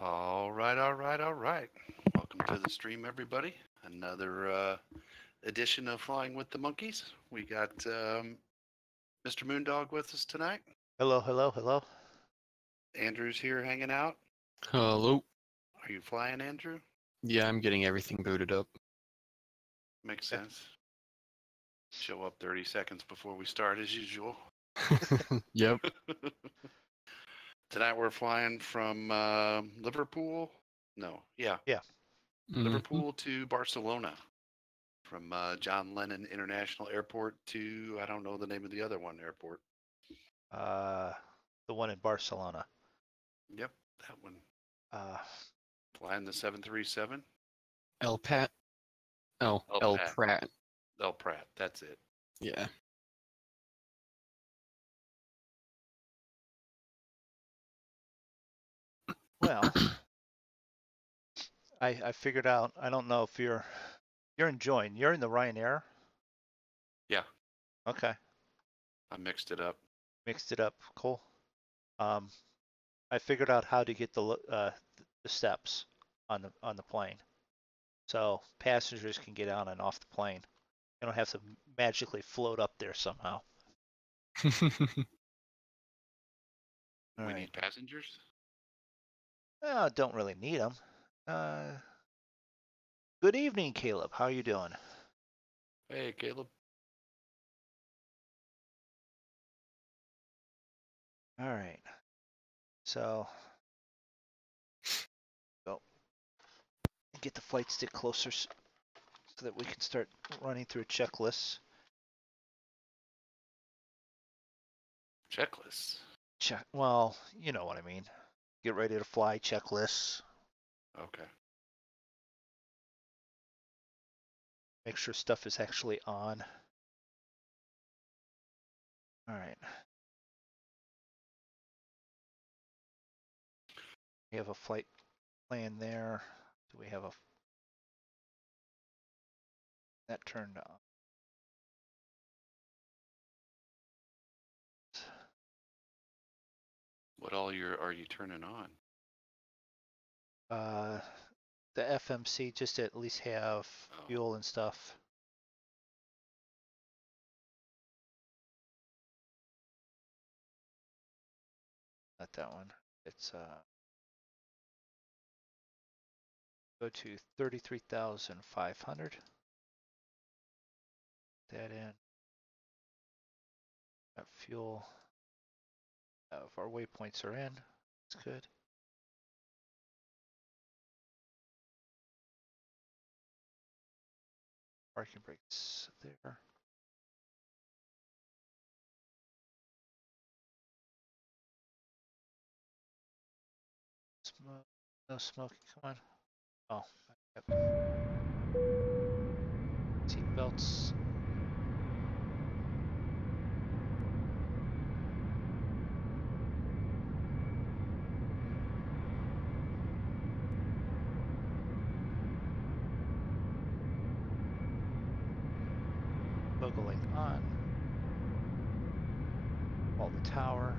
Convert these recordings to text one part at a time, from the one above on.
All right. Welcome to the stream, everybody. Another edition of Flying with the Monkeys. We got Mr. MoonDog with us tonight. Hello, hello, hello. Andrew's here hanging out. Hello. Are you flying, Andrew? Yeah, I'm getting everything booted up. Makes sense. Show up 30 seconds before we start as usual. Yep. Tonight we're flying from Liverpool. No, yeah. Liverpool to Barcelona. From John Lennon International Airport to, I don't know the name of the other one airport. The one in Barcelona. Yep, that one. Flying the 737. El Prat. Oh, El Prat. El Prat, that's it. Yeah. Well, I figured out. I don't know if you're enjoying. You're in the Ryanair. Yeah. Okay. I mixed it up. Mixed it up. Cool. I figured out how to get the steps on the plane, so passengers can get on and off the plane. They don't have to magically float up there somehow. We need passengers? Don't really need them. Good evening, Caleb. How are you doing? Hey, Caleb. All right. So, go get the flight stick closer so that we can start running through a checklist. Checklists? Well, you know what I mean. Get ready to fly checklists. Okay. Make sure stuff is actually on. All right. We have a flight plan there. Do we have that turned on? What all are you turning on? The FMC, just to at least have fuel and stuff. Not that one. It's go to 33,500. That in. Got fuel. If our waypoints are in, that's good. Parking brakes there. Smoke, no smoking, come on. Oh, seat belts. Buggling on. All the tower.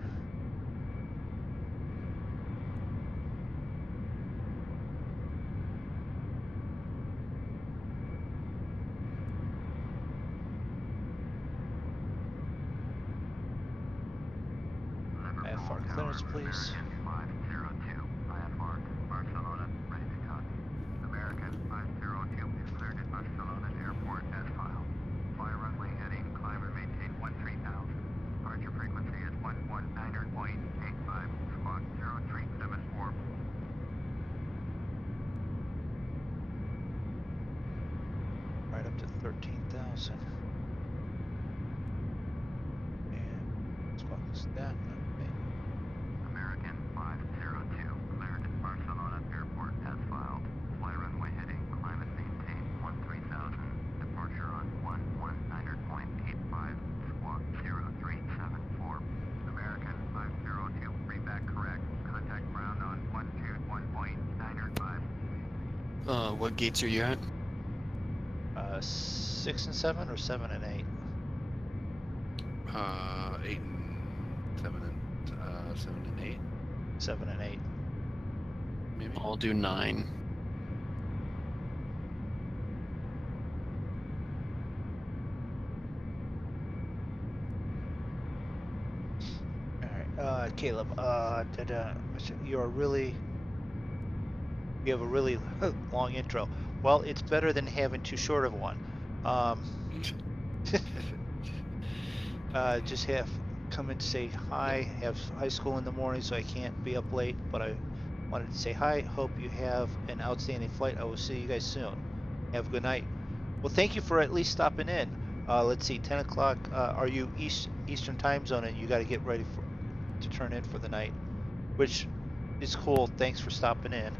IFR clearance, please. American 502, IFR, Barcelona, ready to copy. American 502 is cleared at Barcelona Airport as filed. Fly runway heading, climb and maintain 13,000. Departure frequency is 119.85, squawk 0374. Right up to 13,000. And squawk is that. Okay. American 502, cleared at Barcelona Airport as filed. Fly runway heading, climb and maintain 13,000. Departure on 119.85, squawk 0374. American 502, readback correct. Contact ground on 121.905. What gates are you at? 6 and 7 or 7 and 8? 8 and 7 and 8. 7 and 8. Maybe. I'll do 9. All right, Caleb. You have a really long intro. Well, it's better than having too short of one. Just come in to say hi. Have high school in the morning, so I can't be up late. But I wanted to say hi. Hope you have an outstanding flight. I will see you guys soon. Have a good night. Well, thank you for at least stopping in. Let's see, 10 o'clock. Are you Eastern time zone, and you got to get ready to turn in for the night, which is cool. Thanks for stopping in.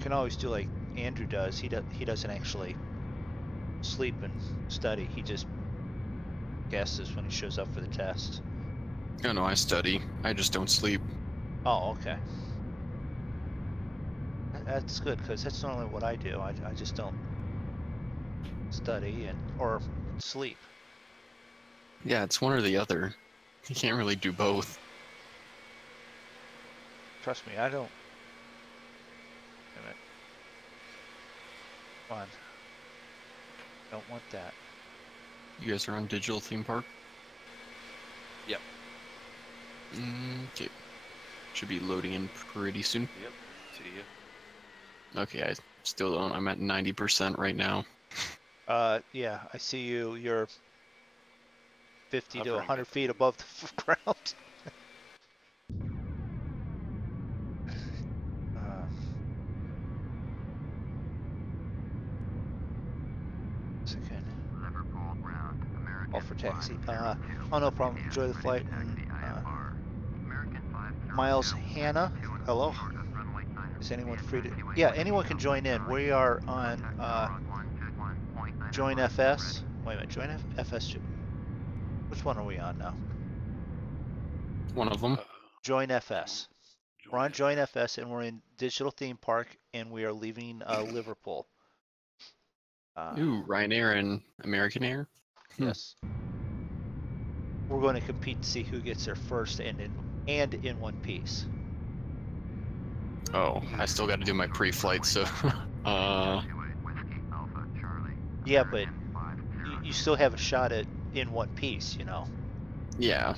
Can always do like Andrew does. He doesn't actually sleep and study. He just guesses when he shows up for the test. Oh no, I study. I just don't sleep. Oh, okay. That's good, because that's normally what I do. I just don't study or sleep. Yeah, it's one or the other. You can't really do both. Trust me, I don't. Wait a minute. Come on. Don't want that. You guys are on Digital Theme Park? Yep. Okay. Should be loading in pretty soon. Yep. See you. Okay, I still don't. I'm at 90% right now. Yeah, I see you. You're 50 to Hovering 100 at the feet moment. above the ground. Second. Liverpool ground. American All for taxi. 502. Oh, no problem. Enjoy the flight. And American 502. Miles Hannah, hello. Is anyone free to? Yeah, anyone can join in. We are on Join FS. Wait a minute, Join FS. Which one are we on now? One of them. Join FS. We're on Join FS, and we're in Digital Theme Park, and we are leaving Liverpool. Ooh, Ryanair and American Air? Yes. We're going to compete to see who gets there first and in one piece. Oh, I still got to do my pre-flight, so... Yeah, but you still have a shot at in one piece, you know? Yeah.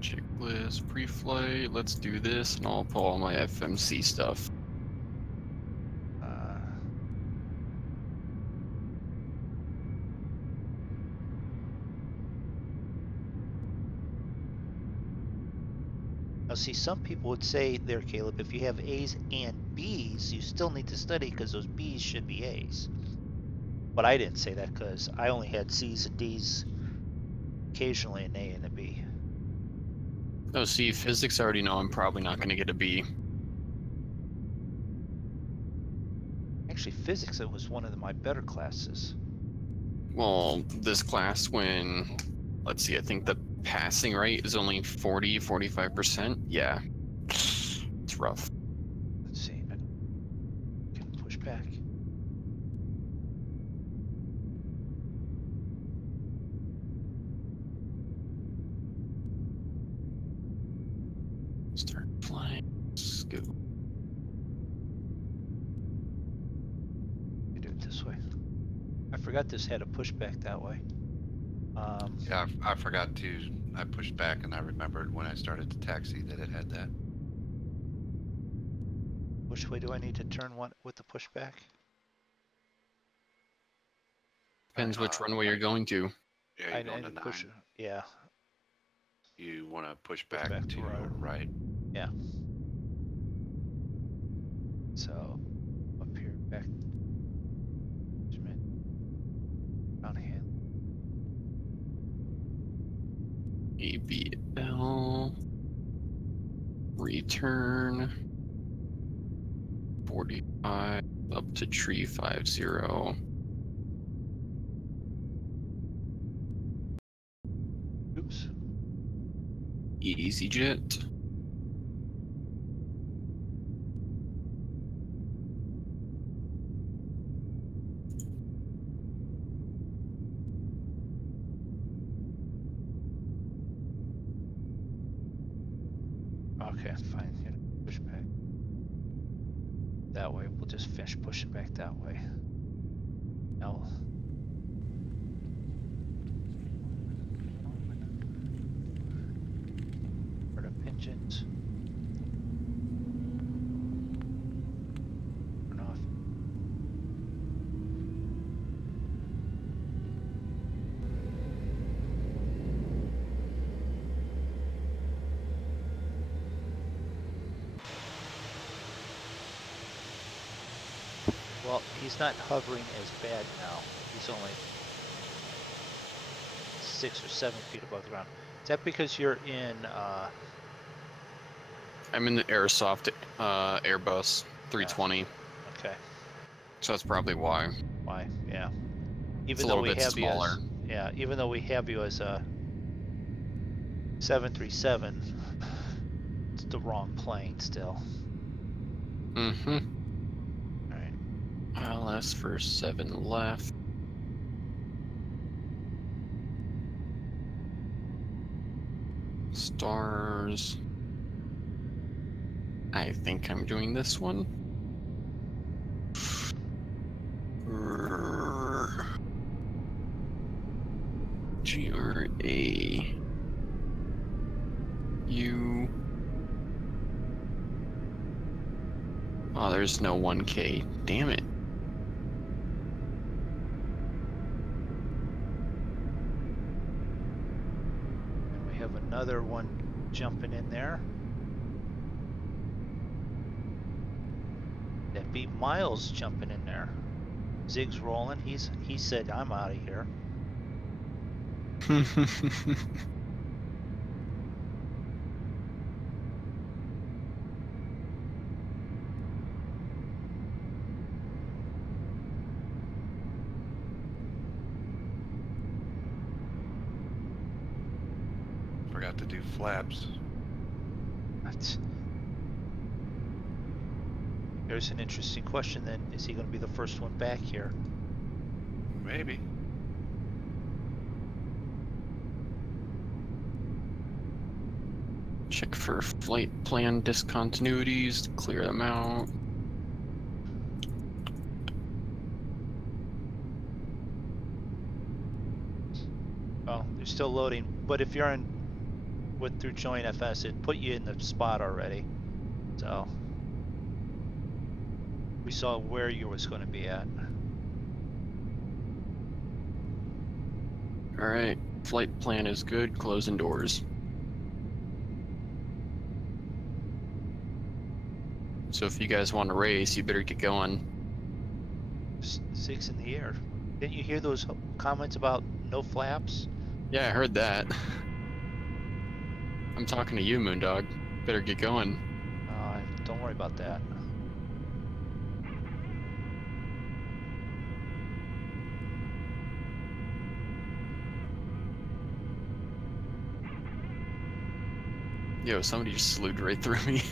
Checklist, pre-flight, let's do this, and I'll pull all my FMC stuff. Now, see, some people would say there, Caleb, if you have A's and B's, you still need to study because those B's should be A's. But I didn't say that because I only had C's and D's, occasionally an A and a B. Oh, see, physics, I already know I'm probably not going to get a B. Actually, physics, it was one of my better classes. Well, this class, when, let's see, I think the passing rate is only 45%. Yeah, it's rough. Let's see, I can push back. Start flying. Let's go. You do it this way. I forgot this had a pushback that way. Yeah, I forgot to. I pushed back, and I remembered when I started to taxi that it had that. Which way do I need to turn one with the pushback? Depends which runway you're going to. Yeah, you're going to 9. Yeah. You want to push Push back, back to right. Yeah. So up here, back. Down hand. EBL. Return. 45 up to tree 50. Oops. EasyJet. Okay, fine. Gonna push back that way. We'll just finish pushing back that way. Now. For the engines. Turn off. Well, he's not hovering as bad now. He's only 6 or 7 feet above the ground. Is that because you're in? I'm in the Airsoft Airbus 320. Yeah. Okay. So that's probably why. Why? Yeah. It's Even a though little we bit have smaller. you as, even though we have you as a 737, it's the wrong plane still. Mm-hmm. All right. LS for 7 left. Stars. I think I'm doing this one. GRAU. Oh, there's no 1K. Damn it. And we have another one jumping in there. That beat Miles jumping in there. Zig's rolling. He said, "I'm out of here." Forgot to do flaps. There's an interesting question then. Is he going to be the first one back here? Maybe. Check for flight plan discontinuities, clear them out. Well, they're still loading, but if you're through join FS, it put you in the spot already. So we saw where you was going to be at. All right, flight plan is good. Closing doors. So if you guys want to race, you better get going. 6 in the air. Didn't you hear those comments about no flaps? Yeah, I heard that. I'm talking to you, MoonDog. Better get going. Don't worry about that. Yo, somebody just slewed right through me.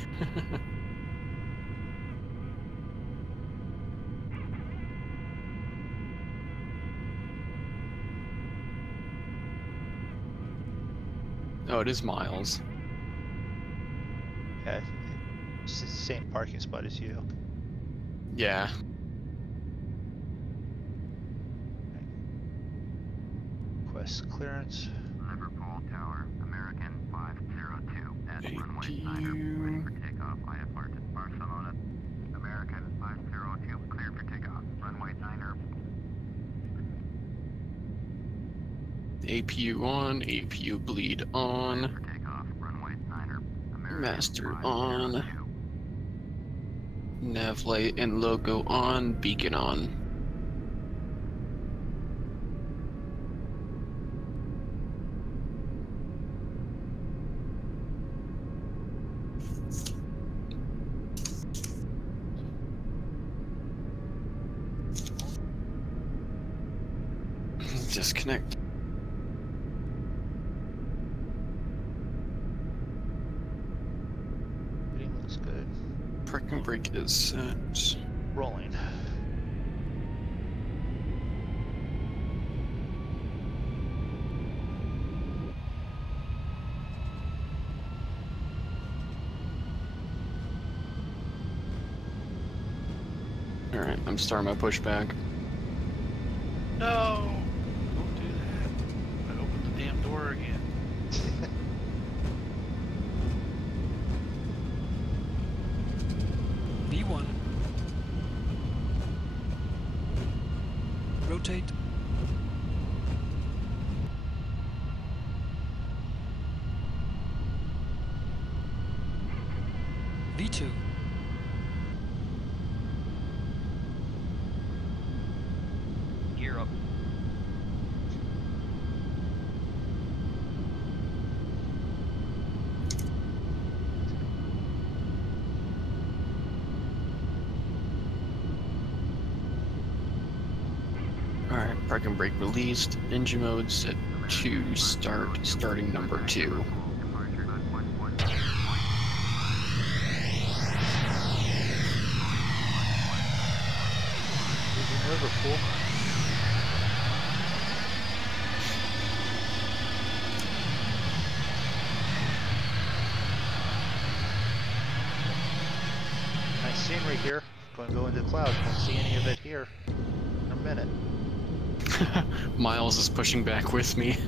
Oh, it is Miles. Yeah, it's the same parking spot as you. Yeah. Request clearance. Liverpool Tower, American 502 at runway 9er, ready for takeoff. IFR to Barcelona, American 502, cleared for takeoff. Runway 9er. APU on, APU bleed on. For takeoff. Runway 9er. American Master 502. on. Nav light and logo on, beacon on. Disconnect. Everything looks good. Parking brake is set. Rolling. All right, I'm starting my pushback. No! Don't do that. I opened the damn door again. V1. Rotate. V2. Gear up. All right, parking brake released. Engine mode set to start. Starting number 2. Liverpool. Nice scenery here. Going to go into the clouds. Won't see any of it here in a minute. Miles is pushing back with me.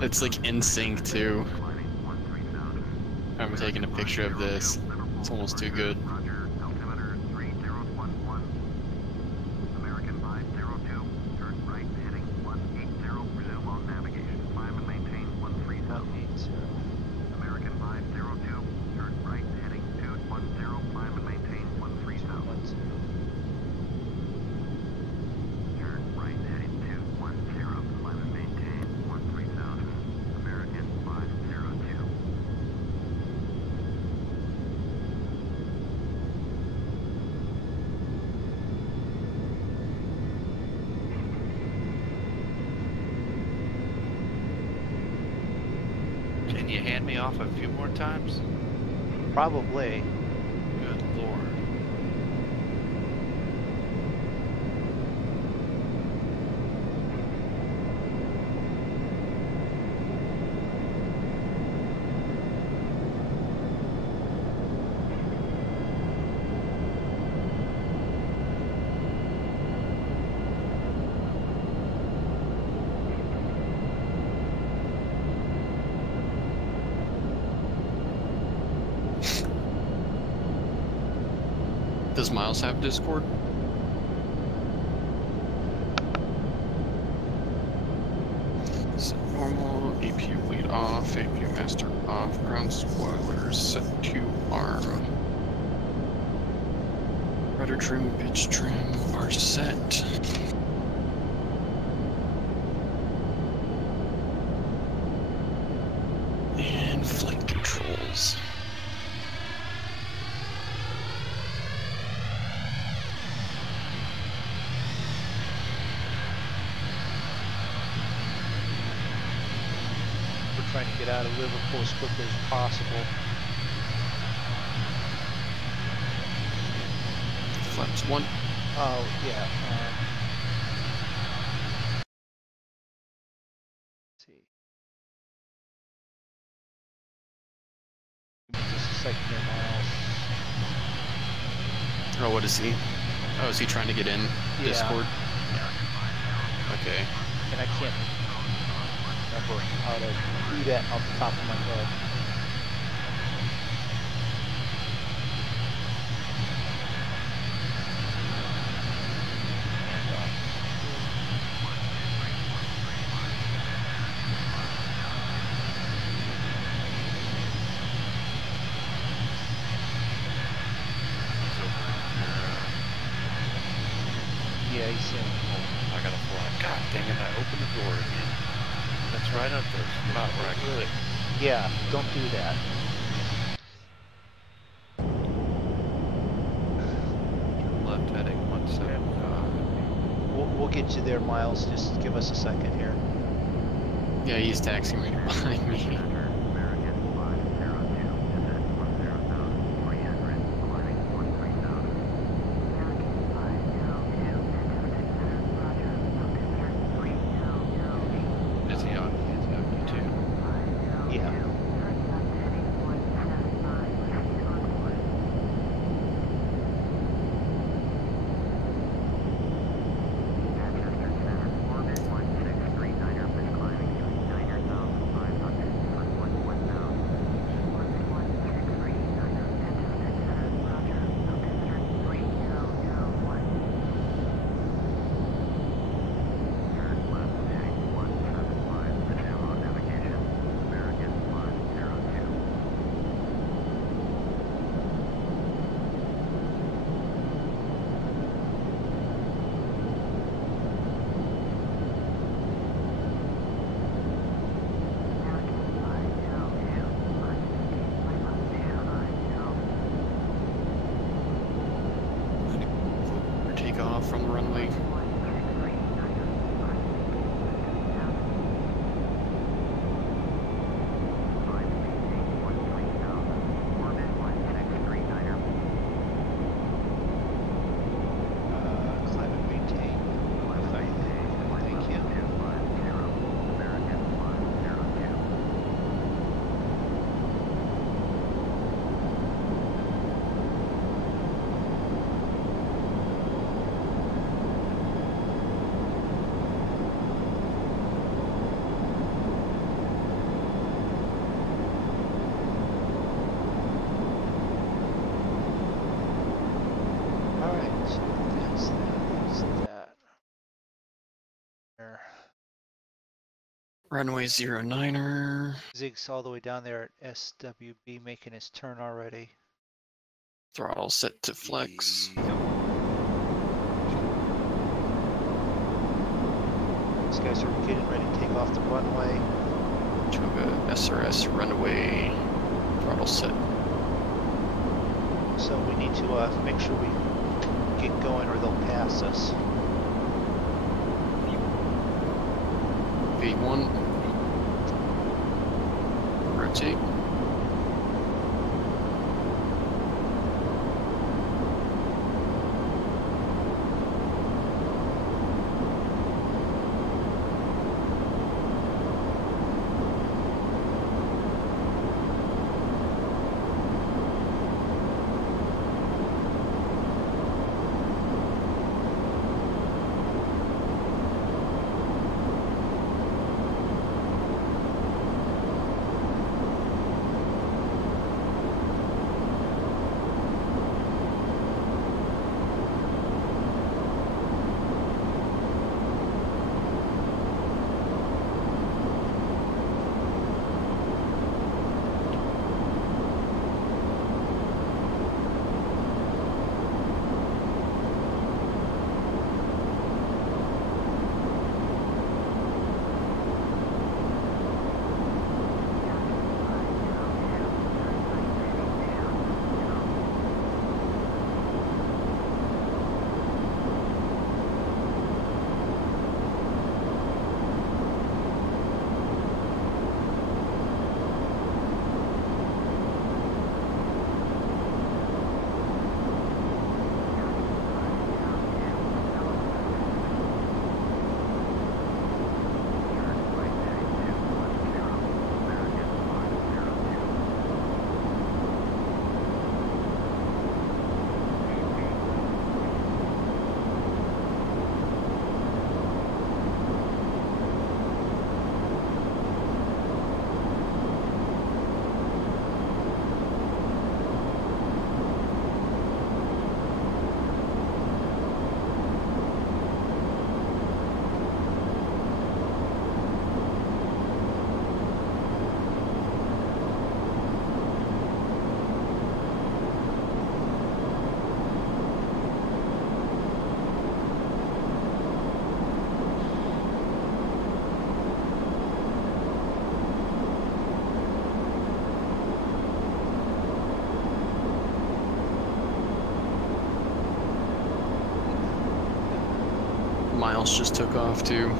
It's like in sync too. I'm taking a picture of this. It's almost too good. Can you hand me off a few more times? Probably. Good lord. Does Miles have Discord? Set normal, APU lead off, APU master off, ground spoilers set to arm. Rudder trim, pitch trim are set. And flight controls. Trying to get out of Liverpool as quickly as possible. Flaps 1. Oh, yeah. Let's see. Give me just a second here, Miles. Oh, what is he? Oh, is he trying to get in Discord? Okay. And I can't remember how to do that off the top of my head. Yeah, he's in. Oh, I gotta fly. God dang it, I opened the door again. That's right up there. Spot where I click. Yeah, don't do that. Left heading 175. We'll get you there, Miles. Just give us a second here. Yeah, he's taxiing right behind me. Is he on YouTube? Yeah. Runway 09er. Zig's all the way down there at SWB making his turn already. Throttle set to flex. These guys are getting ready to take off the runway. Choga SRS runway. Throttle set. So we need to make sure we get going or they'll pass us. V1. Rotate. Miles just took off too.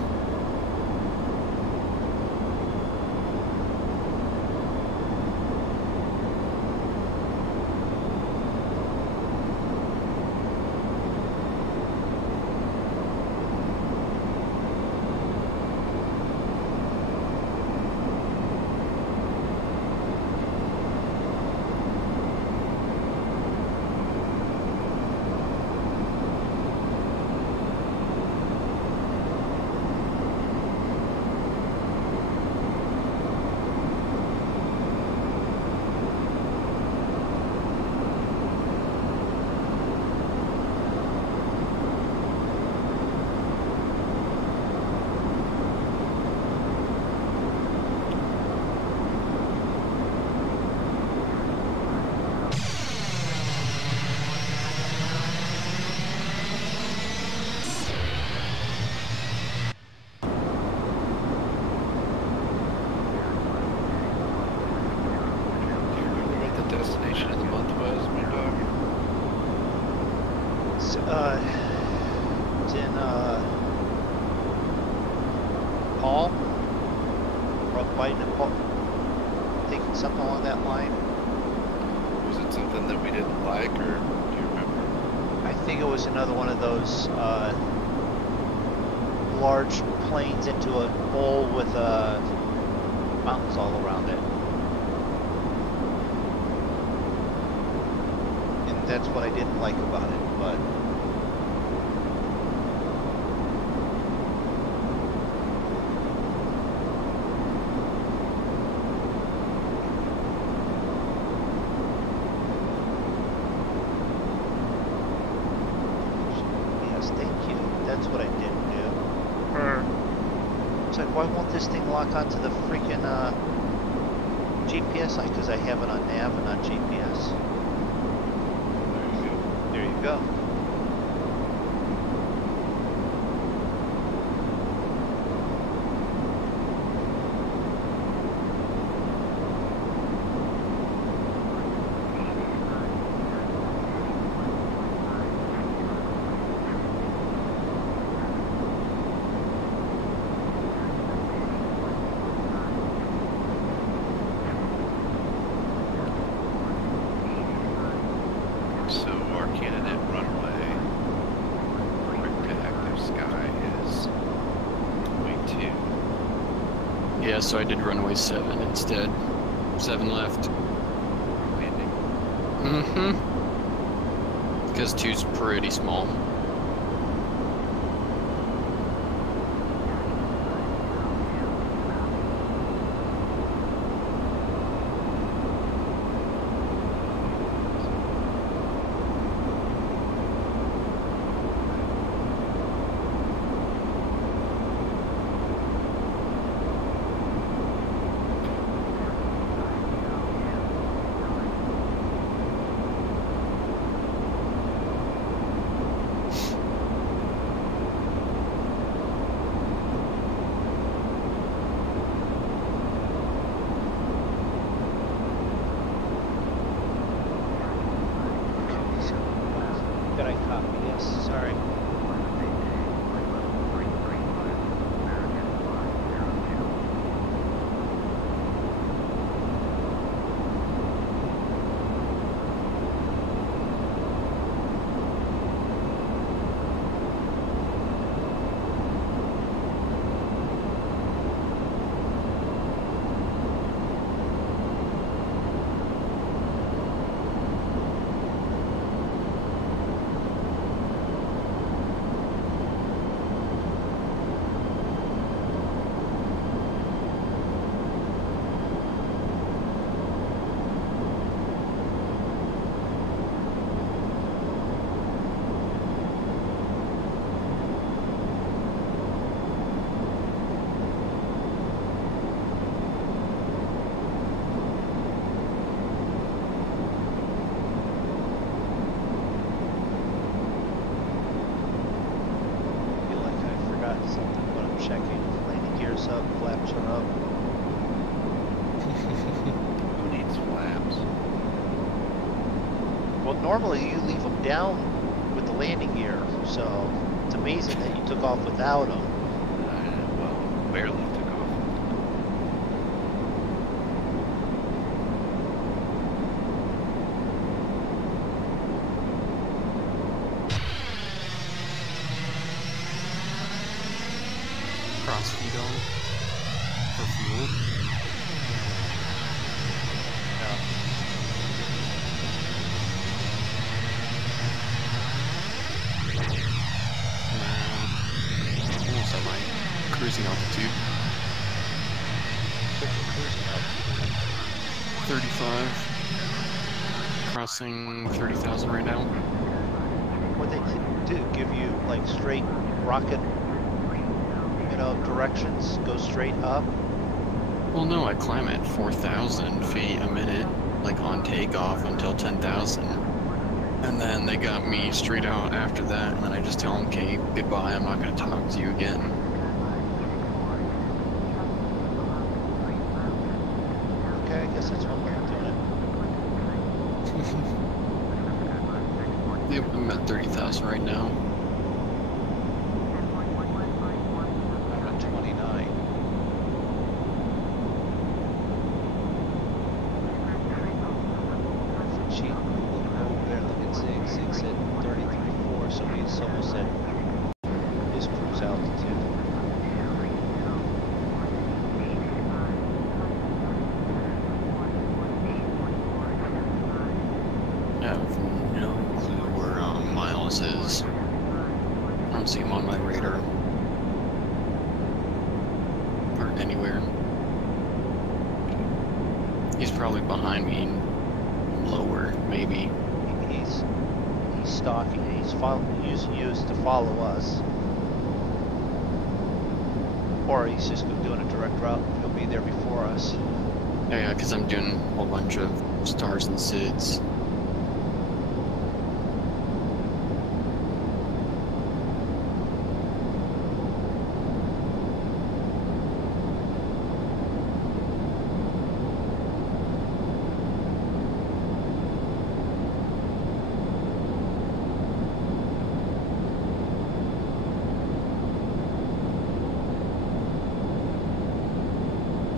Destination of the month was MoonDog? It's in Paul, Rock Biden and Paul. I think it's something along that line. Was it something that we didn't like, or do you remember? I think it was another one of those large planes into a bowl with mountains all around it. That's what I didn't like about it, but yes, thank you. That's what I didn't do. It's like, why won't this this thing lock onto the freaking GPS? Because I have it on nav and on GPS. There you go. Yeah, so I did runway 7 instead. 7 left. Landing. Mm-hmm. Because 2's pretty small. Normally you leave them down with the landing gear, so it's amazing that you took off without them. Well, barely took off. Cross feed on for fuel. Cruising altitude. 35. Crossing 30,000 right now. What they do, give you like straight rocket, directions, go straight up? Well, no, I climb at 4,000 feet a minute, like on takeoff until 10,000. And then they got me straight out after that, and then I just tell them, okay, goodbye, I'm not going to talk to you again. Okay, I guess that's one way of doing it. Yep, I'm at 30,000 right now. I'm at 29. For cheap, we'll go over there, look at Zig's at 33.4, so he's almost at his cruise altitude. I have no clue where Miles is. I don't see him on my radar. Or anywhere. He's probably behind me, lower, maybe. He's stalking, he's used to follow us. Or he's just doing a direct route. He'll be there before us. Yeah, because I'm doing a whole bunch of stars and SIDS.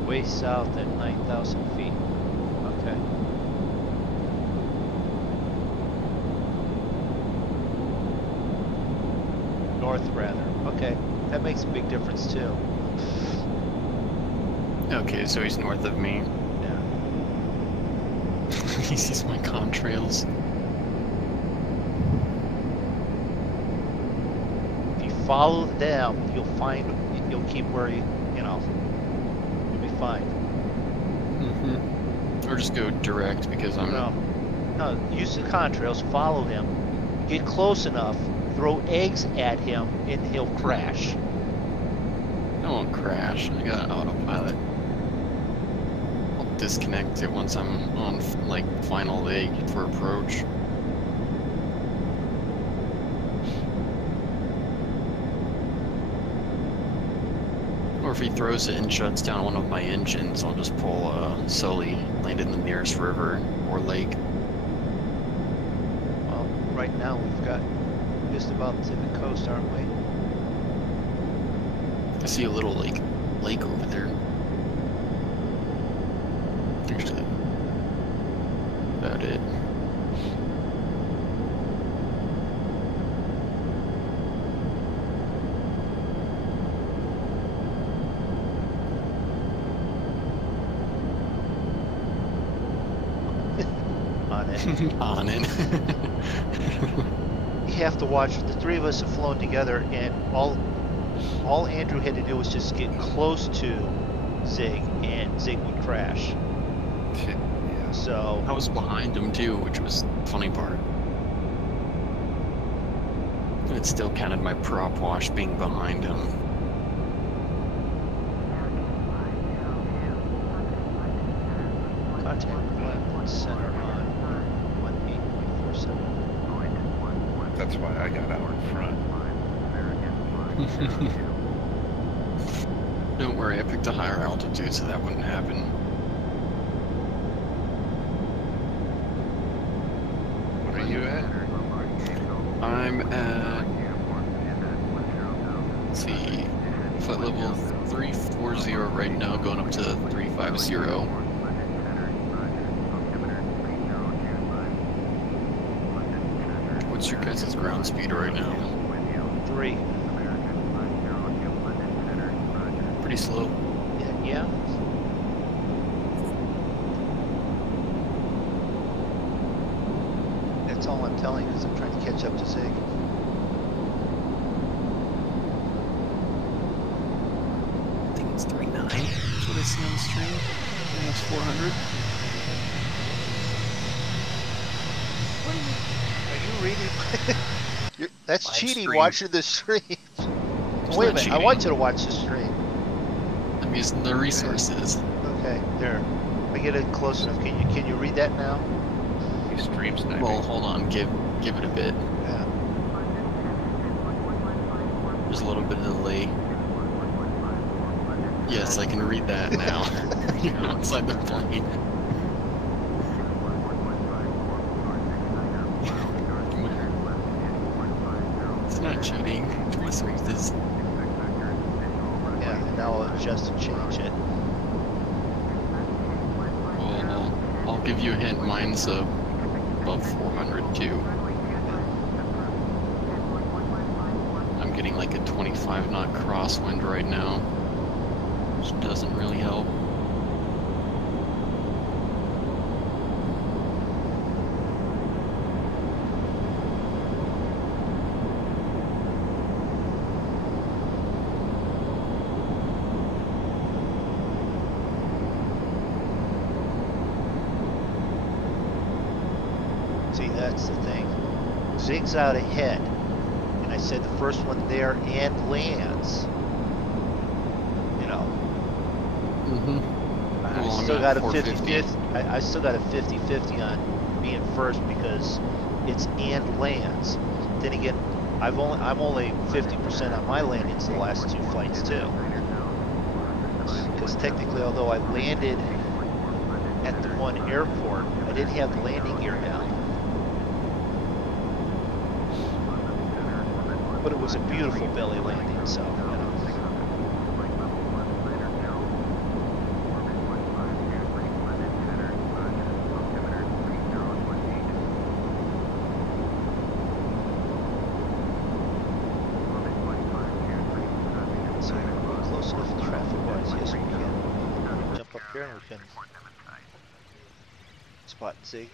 Way south at 9,000 feet. Okay. North, rather. Okay, that makes a big difference too. Okay, so he's north of me. Yeah. He sees my contrails. If you follow them, you'll keep where you know, you'll be fine. Or just go direct because I'm... No, use the contrails, follow him, get close enough, throw eggs at him, and he'll crash. I won't crash. I got autopilot. I'll disconnect it once I'm on, like, final leg for approach. Or if he throws it and shuts down one of my engines, I'll just pull Sully, land in the nearest river or lake. Well, right now we've got just about to the coast, aren't we? I see a little lake over there. Actually, about it. On it. You have to watch. The three of us have flown together, and all Andrew had to do was just get close to Zig, and Zig would crash. Yeah. So I was behind him too, which was the funny part. And it still counted my prop wash being behind him. contact left center on 18.47. That's why I got out in front. Don't worry, I picked a higher altitude so that wouldn't happen. What are you at? I'm at, let's see, flight level 340 right now, going up to 350. What's your guys' ground speed right now? 3. Pretty slow. Yeah. That's all I'm telling you because I'm trying to catch up to Zig. I think it's 3.9. That's what I see on the stream. I think it's 400. Are you reading? That's Live cheating stream. watching the stream. It's Wait a not minute, I cheating. want you to watch the stream. I'm using the resources. Okay, there. If I get it close enough, can you read that now? He stream sniping. Well, hold on, give it a bit. Yeah. There's a little bit of delay. Yes, I can read that now. You're outside the plane. It's not cheating. Let's read this. Yeah, and now I'll adjust and change it. Well, I'll give you a hint. Mine's above 400 too. I'm getting like a 25 knot crosswind right now, which doesn't really help. See, that's the thing. Zig's out ahead. And I said the first one there and lands. I Well, I'm still at got a 450. 50-50. I still got a 50-50 on being first because it's and lands. Then again, I'm only 50% on my landings the last 2 flights too. Because technically, although I landed at the one airport, I didn't have the landing gear down. But it was a beautiful belly landing, so, you know. So we're close enough traffic-wise, yes we can. Jump up here and we can spot Zig.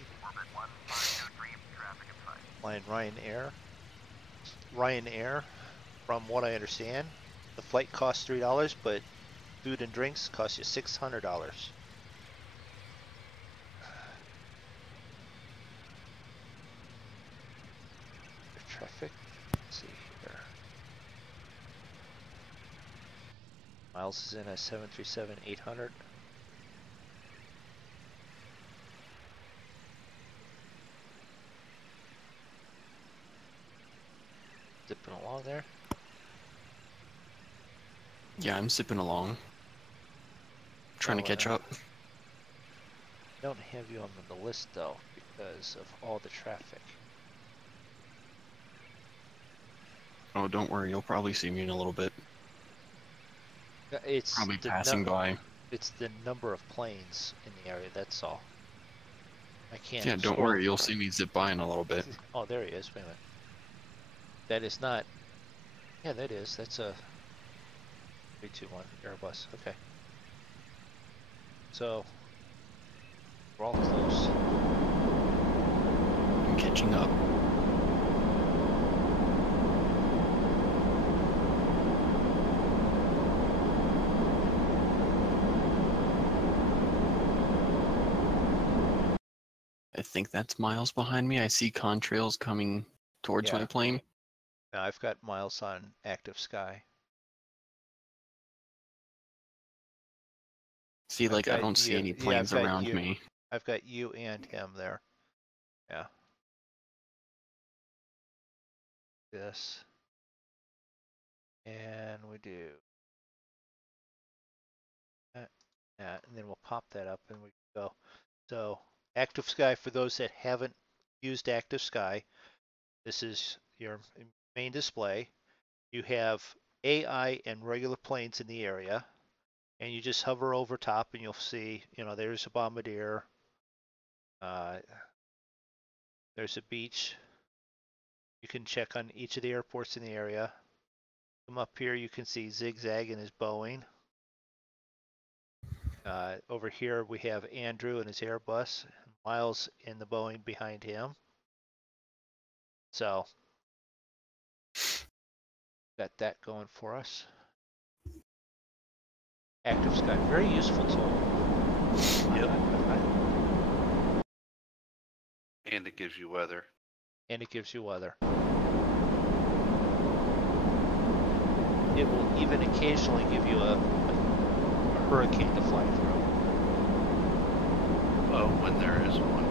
Flying Ryanair. Ryanair, from what I understand, the flight costs $3, but food and drinks cost you $600. Traffic, let's see here. Miles is in a 737-800. Zipping along there. Yeah, I'm zipping along. Trying to catch up. I don't have you on the list though, because of all the traffic. Oh, don't worry, you'll probably see me in a little bit. It's Probably passing by. It's the number of planes in the area, that's all. I can't. Yeah, don't worry, you'll see me zip by in a little bit. Oh, there he is. Wait a minute. That is not. Yeah, that is. That's a 321 Airbus. Okay. So we're all close. I'm catching up. I think that's Miles behind me. I see contrails coming towards my plane. Now I've got Miles on active sky. See, like, I don't see any planes around me. I've got you and him there. Yeah. This. And we do that, and then we'll pop that up and we go. So active sky, for those that haven't used active sky, this is your main display. You have AI and regular planes in the area, and you just hover over top and you'll see, you know, there's a bombardier, there's a beach. You can check on each of the airports in the area. Come up here, you can see Zigzag and his Boeing. Over here we have Andrew and his Airbus, Miles in the Boeing behind him. So got that going for us. Active Sky, very useful tool. Yep. And it gives you weather. And it gives you weather. It will even occasionally give you a hurricane to fly through. Oh, when there is one.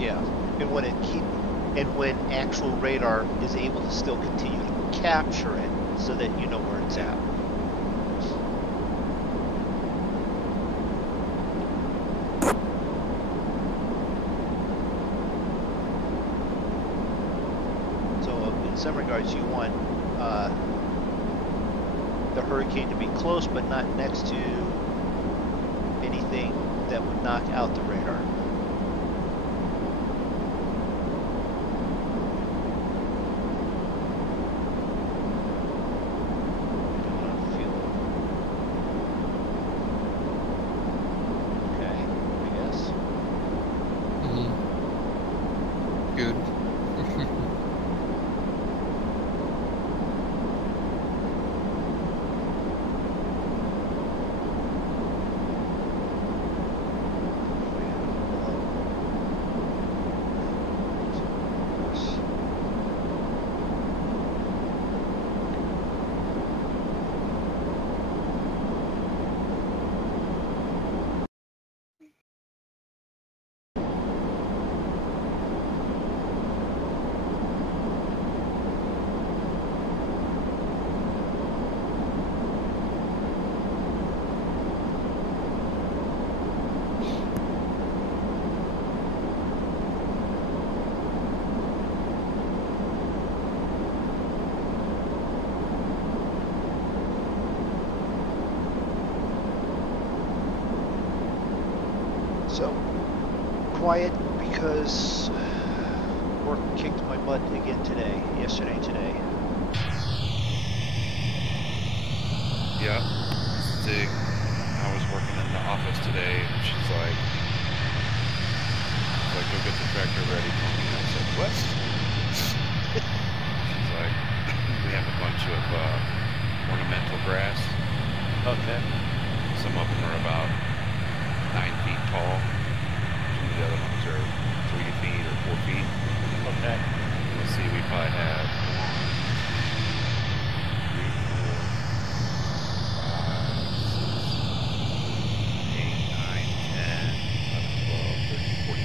Yeah, and when actual radar is able to still continue to capture it so that you know where it's at. So in some regards you want the hurricane to be close but not next to anything that would knock out the radar. Okay, I guess. Good. quiet because work kicked my butt again today. Yesterday, today. Yeah. I was working in the office today, and she's like, go get the tractor ready for me. And I said, what? She's like, we have a bunch of ornamental grass. Okay. Some of them are about 9 feet tall. The other ones are 3 feet or 4 feet. Okay. Let's see, we probably have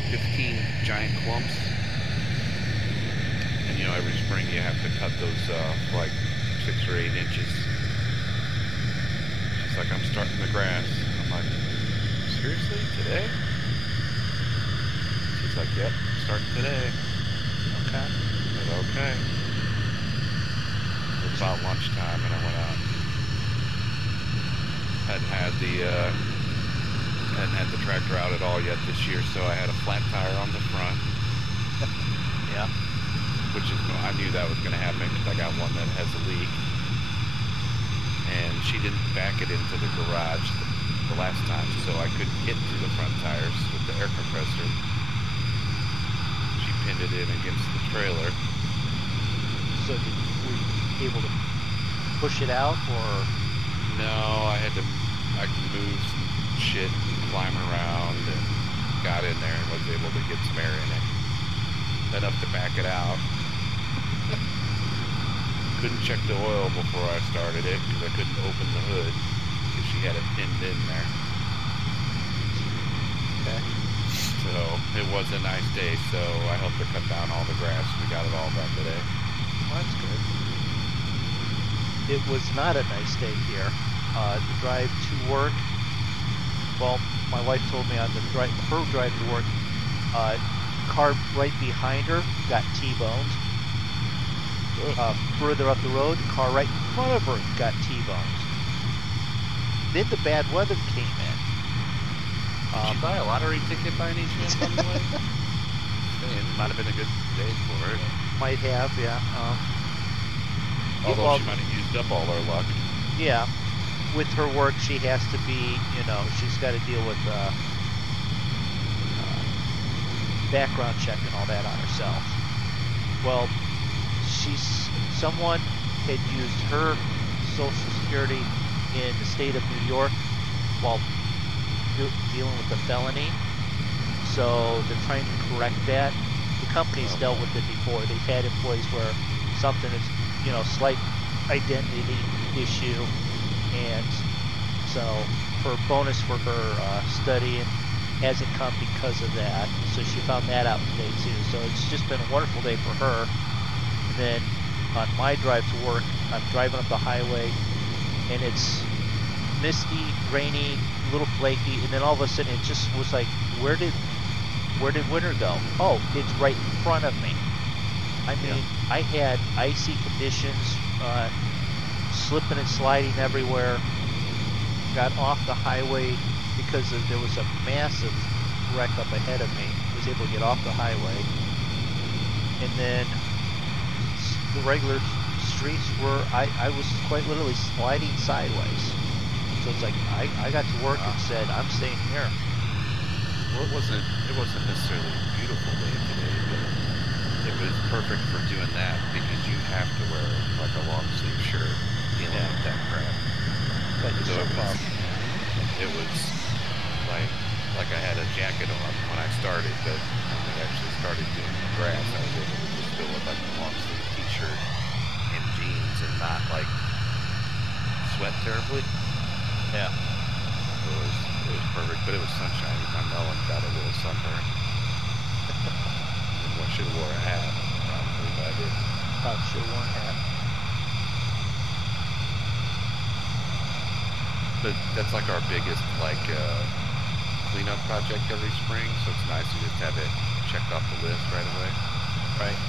15 giant clumps. And you know, every spring you have to cut those like 6 or 8 inches. She's like, I'm starting the grass. I'm like, seriously? Today? She's like, yep, starting today. Okay. I said, okay. It was about lunchtime and I went out. Hadn't had the tractor out at all yet this year, so I had a flat tire on the front. Yeah. Which is, I knew that was going to happen because I got one that has a leak. And she didn't back it into the garage the last time, so I couldn't get to the front tires with the air compressor. She pinned it in against the trailer. So were you able to push it out, or? No, I could move some shit and climb around and got in there and was able to get some air in it. Enough to back it out. Couldn't check the oil before I started it because I couldn't open the hood because she had it pinned in there. Okay. So it was a nice day, so I helped her cut down all the grass. We got it all done today. Well, that's good. It was not a nice day here. The drive to work, well, my wife told me on her drive to work, car right behind her got T-boned. Further up the road, car right in front of her got T-boned. Then the bad weather came in. Did you buy a lottery ticket by any chance on the way? It might have been a good day for it. Might have, yeah. Although she might have used up all her luck. Yeah. With her work, she has to be, she's got to deal with background check and all that on herself. Well, someone had used her Social Security in the state of New York while dealing with a felony. So they're trying to correct that. The company's dealt with it before. They've had employees where something is, slight identity issue. And so her bonus for her studying hasn't come because of that. So she found that out today too. So it's just been a wonderful day for her. And then on my drive to work, I'm driving up the highway and it's misty, rainy, a little flaky, and then all of a sudden it just was like, where did winter go? Oh, it's right in front of me. I mean, I had icy conditions, slipping and sliding everywhere. Got off the highway because there was a massive wreck up ahead of me. Was able to get off the highway, and then the regular streets were I was quite literally sliding sideways. So it's like I got to work and said, I'm staying here. Well, it wasn't necessarily a beautiful day today, but it was perfect for doing that because you have to wear like a long sleeve shirt dealing with that crap. So it was like I had a jacket on when I started, but when we actually started doing the grass, I was able to just go with like a long sleeve t-shirt and jeans and not like sweat terribly. Yeah. It was perfect, but it was sunshiny. My melon got a little sunburn. I should have wore a hat, probably, but I didn't. Probably should have worn a hat. But that's like our biggest cleanup project every spring, so it's nice to just have it checked off the list right away. Right.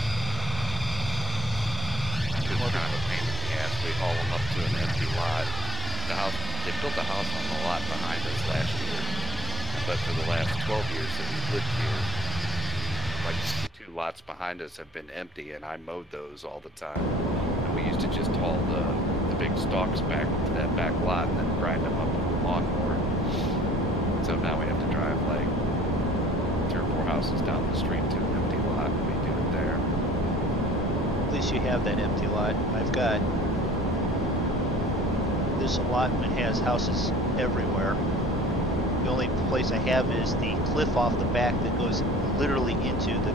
It's kind of a pain in the ass. We haul them up to an empty lot. They built a house on the lot behind us last year, but for the last 12 years that we've lived here, like 2 lots behind us have been empty, and I mowed those all the time. And we used to just haul the big stalks back to that back lot and then grind them up with the lawnmower. So now we have to drive like 3 or 4 houses down the street to an empty lot, and we do it there. At least you have that empty lot. I've got this allotment has houses everywhere. The only place I have is the cliff off the back that goes literally into the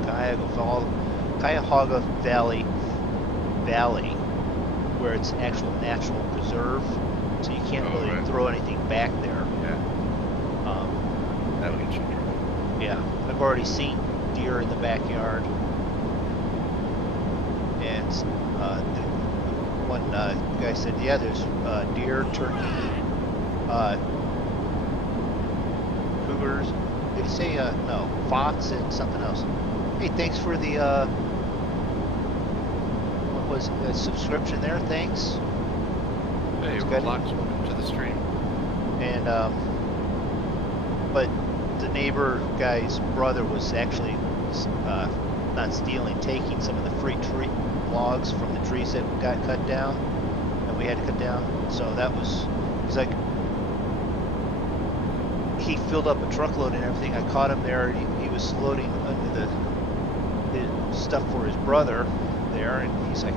Cuyahoga Valley, where it's actual natural preserve, so you can't really throw anything back there. Yeah. That'll get you in trouble. Yeah, I've already seen deer in the backyard, and one guy said, yeah, there's deer, turkey, cougars. Did he say no? Fox and something else. Hey, thanks for the what was it, subscription there? Thanks. Hey, relax, welcome to the stream. And but the neighbor guy's brother was actually not stealing, taking some of the free tree logs from the trees that got cut down, and we had to cut down. So that was, he's like, he filled up a truckload and everything. I caught him there. He was loading under his stuff for his brother there, and he's like,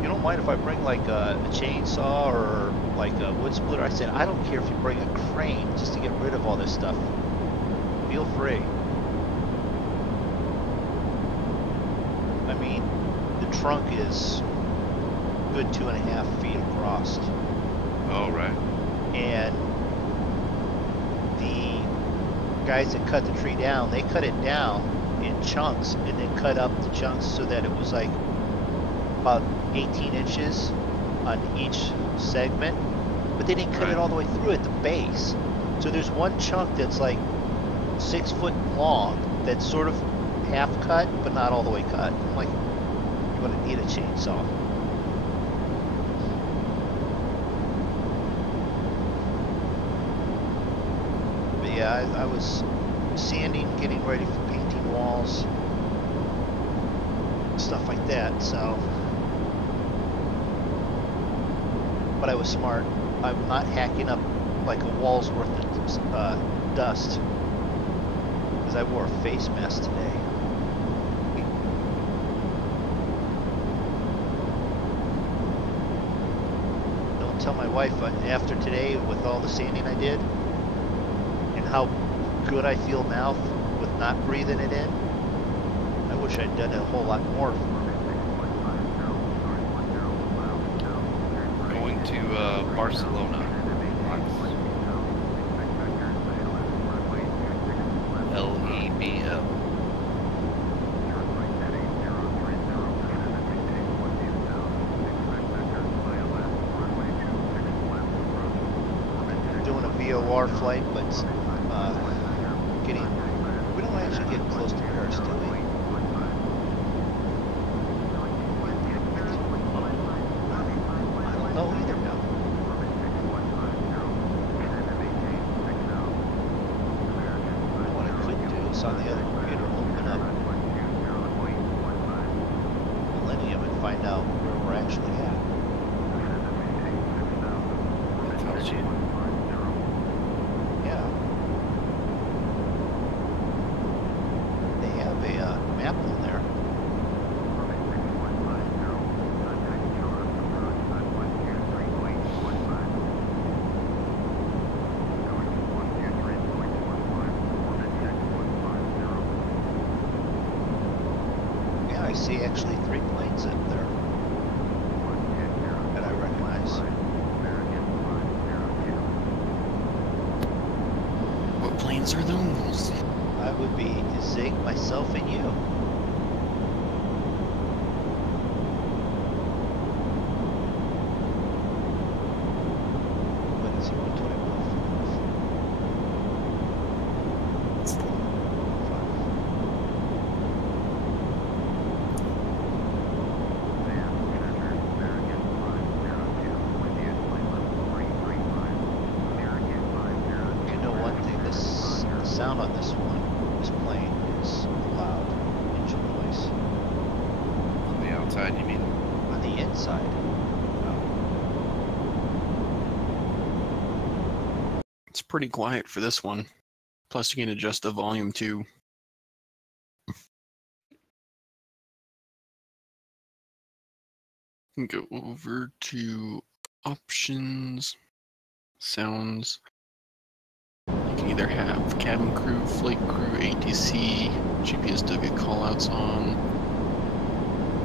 you don't mind if I bring like a chainsaw or like a wood splitter? I said, I don't care if you bring a crane just to get rid of all this stuff. Feel free. I mean, the trunk is a good 2.5 feet across. Oh, right. And the guys that cut the tree down, they cut it down in chunks and then cut up the chunks so that it was like about 18 inches on each segment, but they didn't cut it all the way through at the base. So there's one chunk that's like 6 foot long that's sort of half cut but not all the way cut. I'm like, you're going to need a chainsaw. But yeah, I was sanding, getting ready for painting walls, stuff like that, so. But I was smart. I'm not hacking up like a wall's worth of dust, because I wore a face mask today. Don't tell my wife after today with all the sanding I did and how good I feel now with not breathing it in. I wish I'd done it a whole lot more. To Barcelona. LEBL. Doing a VOR flight, but we don't actually get close to Paris, do we? No, either now. What I could do is on the other computer open up Millennium and find out where we're actually at. That tells you. Yeah. They have a map on there. I see actually 3 planes up there that I recognize. What planes are those? I would be Zig, myself, and you. What is it? 125. Sound on this plane is loud. outside, you mean? On the inside. It's pretty quiet for this one. Plus, you can adjust the volume too. Go over to options, sounds. You can either have cabin crew, flight crew, ATC, GPSW callouts on.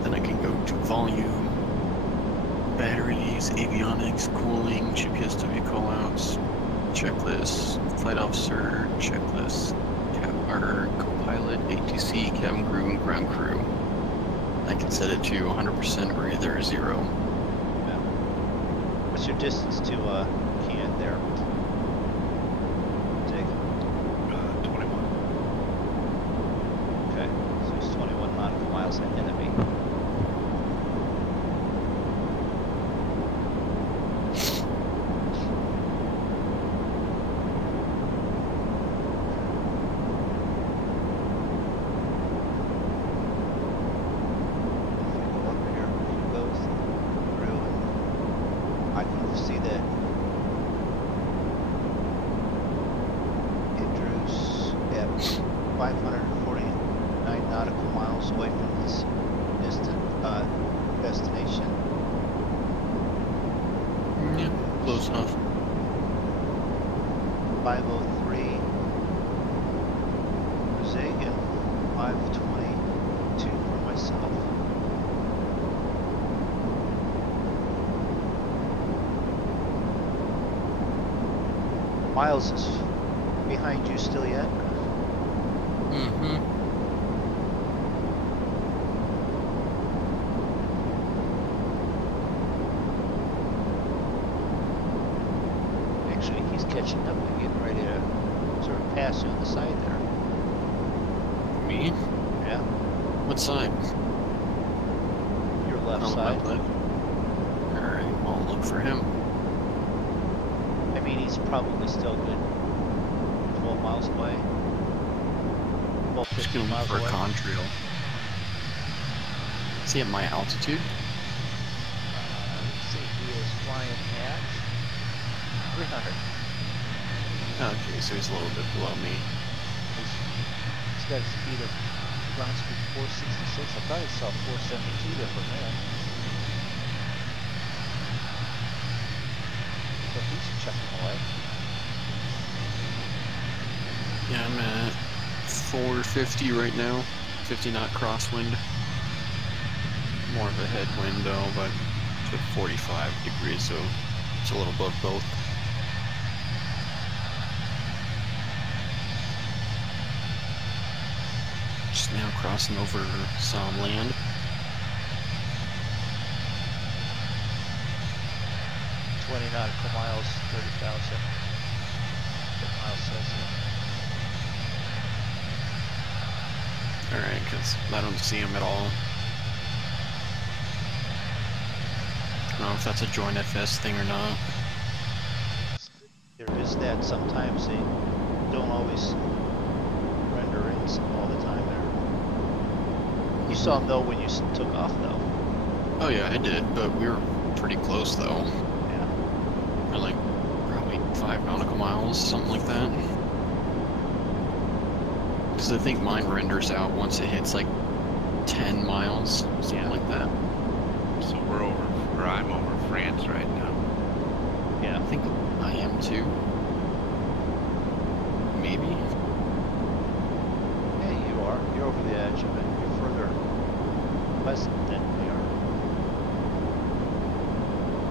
Then I can go to volume, batteries, avionics, cooling, GPSW callouts, checklist, flight officer, checklist, co-pilot, ATC, cabin crew, and ground crew. I can set it to 100% or either 0. Yeah. What's your distance to Cannes there? Dig. 21. Okay, so he's 21 nautical miles ahead of me. Destination. Yeah, close enough. 503. Zagan. 522 for myself. Miles is behind you still yet? Mm-hmm. Catching up and getting ready to sort of pass you on the side there. Me? Yeah. What side? Your left Oh, side. Alright, I'll look for him. I mean, he's probably still good 12 miles away. 12, 15 miles for away. a contrail. Is he at my altitude? Let's see, he is flying at 300. Okay, so he's a little bit below me. He's got a speed of ground speed 466. I thought I saw 472 there for a minute. So he's chucking away. Yeah, I'm at 450 right now. 50 knot crosswind. More of a headwind though, but it's at 45 degrees, so it's a little above both. Just now crossing over some land. Nautical miles, 30,000 miles Celsius. Alright, because I don't see him at all. I don't know if that's a joint FS thing or not. There is that. Sometimes they don't always render in all the time there. You saw him though when you took off though. Oh yeah, I did, but we were pretty close though. Yeah. Or like probably 5 nautical miles, something like that. Because I think mine renders out once it hits like 10 miles, something like that. So we're over, or I'm over France right now. Yeah. I think I am too. Maybe. Yeah, you are. You're over the edge of it. You're further west than we are.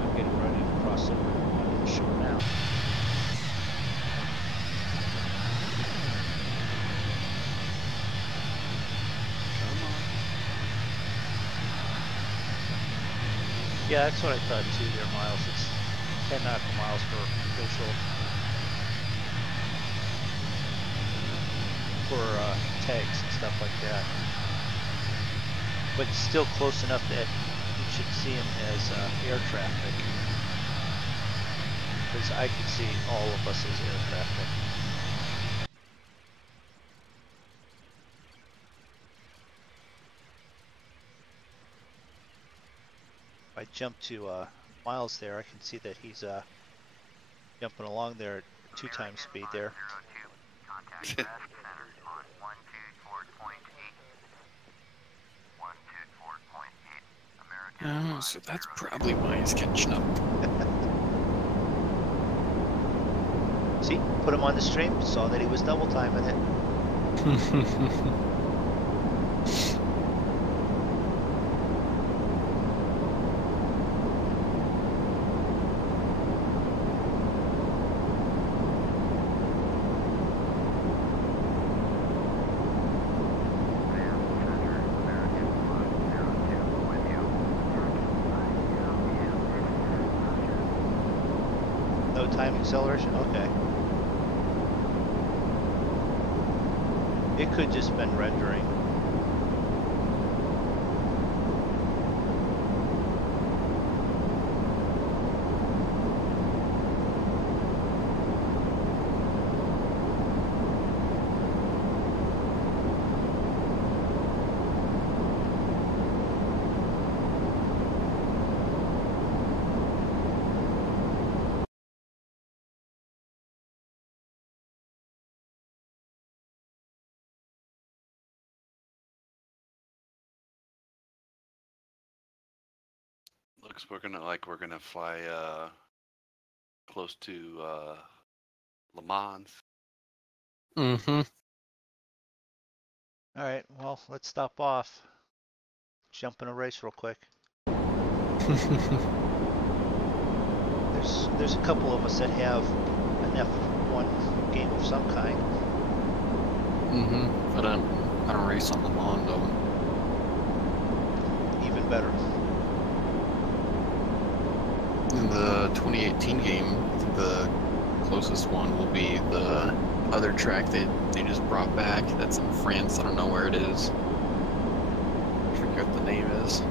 I'm getting ready to cross over onto the shore now. Yeah, that's what I thought too there, Miles. It's 10 nautical miles for visual. For tags and stuff like that. But it's still close enough that you should see him as air traffic. Because I can see all of us as air traffic. If I jump to Miles there, I can see that he's jumping along there at 2 times speed there. Contact crash center on 124.8. 124.8. American. Oh, so that's probably why he's catching up. See, put him on the stream, saw that he was double timing it. No time acceleration? Okay. It could just been rendering. Looks we're gonna fly close to Le Mans. Mm-hmm. All right, well, let's stop off. Jump in a race real quick. There's a couple of us that have an F1 game of some kind. Mm-hmm. But I don't race on the lawn though. Even better. In the 2018 game, I think the closest one will be the other track they just brought back. That's in France. I don't know where it is. I forget what the name is.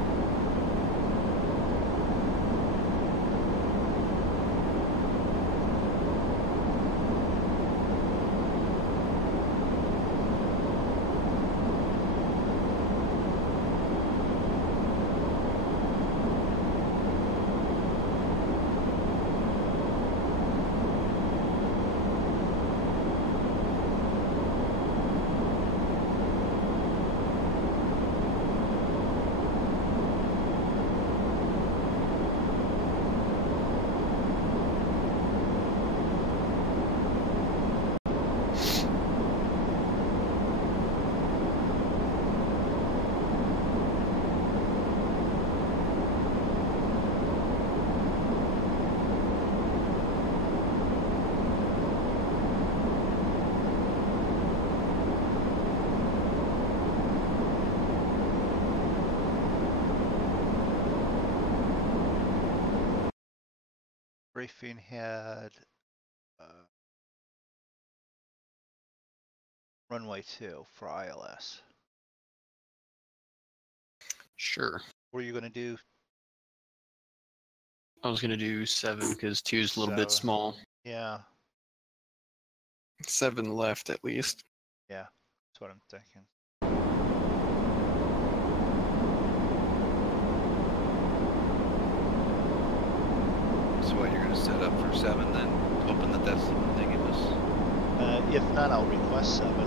Briefing had runway 2 for ILS. Sure. What are you going to do? I was gonna do 7 because 2 is a little bit 7. small. Yeah, 7 left at least. yeah, that's what I'm thinking. So what, you're gonna set up for 7 then, hoping that that's the one they give us? If not, I'll request 7. The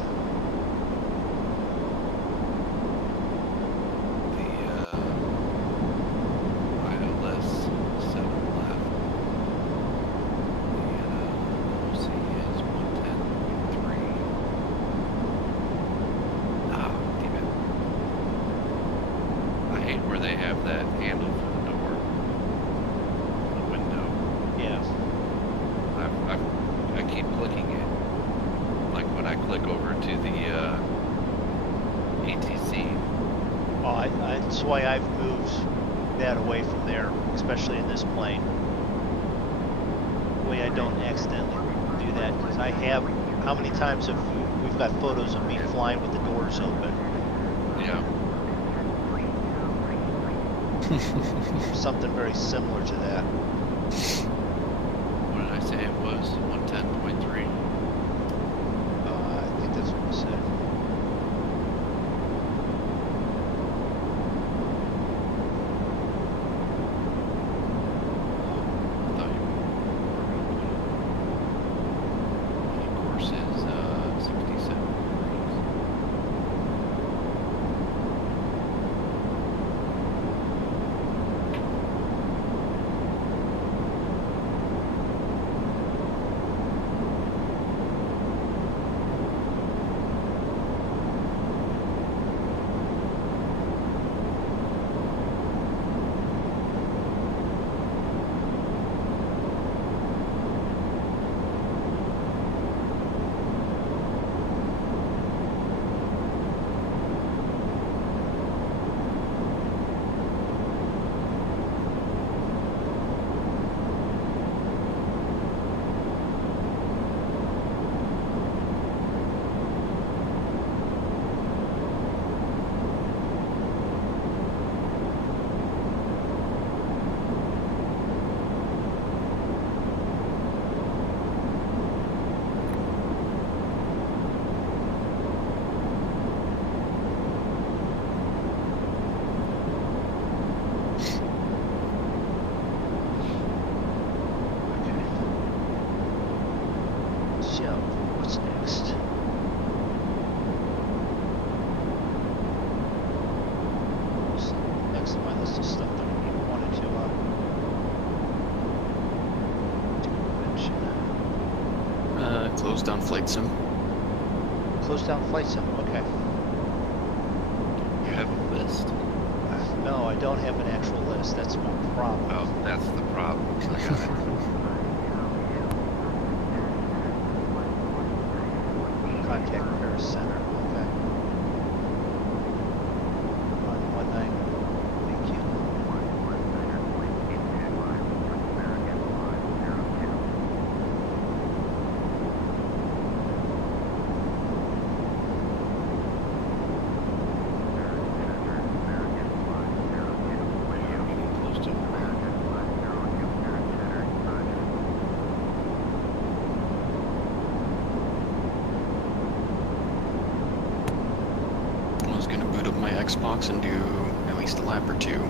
ILS 7 left. The OC is 110.3. Ah, damn it. I hate where they have that handle for the door. The window. Yeah. I keep clicking it. Like when I click over to the ATC. Oh, that's why I've moved that away from there, especially in this plane. That way I don't accidentally do that, because I have, how many times have we've got photos of me flying with the doors open? Yeah. Something very similar to that. What did I say it was? 110.3? I think that's what we said. down flight sim. Close down flight sim. Okay. You have a list? No, I don't have an actual list. That's my problem. Oh, that's the problem. I got it. Contact Paris Center. Okay. On 19. Thank you. Getting close to it. I was gonna boot up my Xbox and do at least a lap or two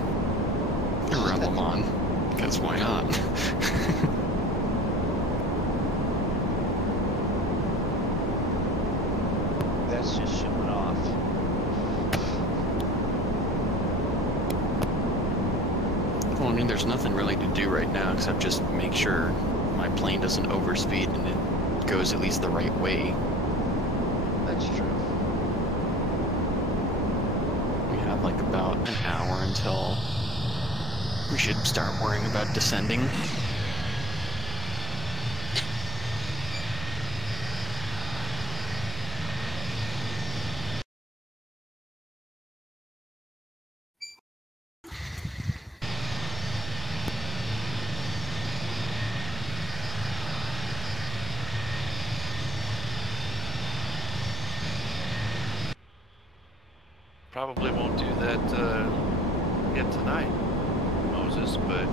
around Le Mans, because why not? That's just showing off. Well, I mean, there's nothing really to do right now except just make sure my plane doesn't overspeed and it goes at least the right way. That's true. We have like about an hour until we should start worrying about descending. Probably won't do that yet tonight, Moses, but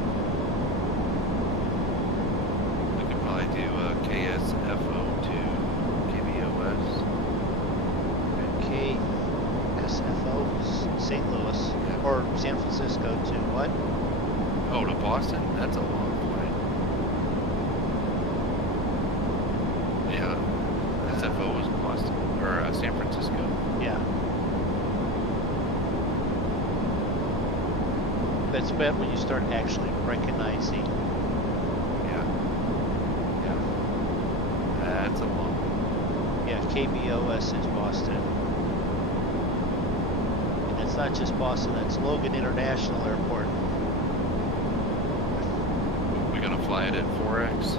we could probably do KSFO to KBOS. KSFO, St. Louis, or San Francisco to what? Oh, to Boston? That's a long flight. Yeah, SFO was Boston, or San Francisco. Yeah. That's bad when you start actually recognizing. Yeah. Yeah. That's a long one. Yeah, KBOS is Boston. And it's not just Boston, that's Logan International Airport. We're gonna fly it at 4X.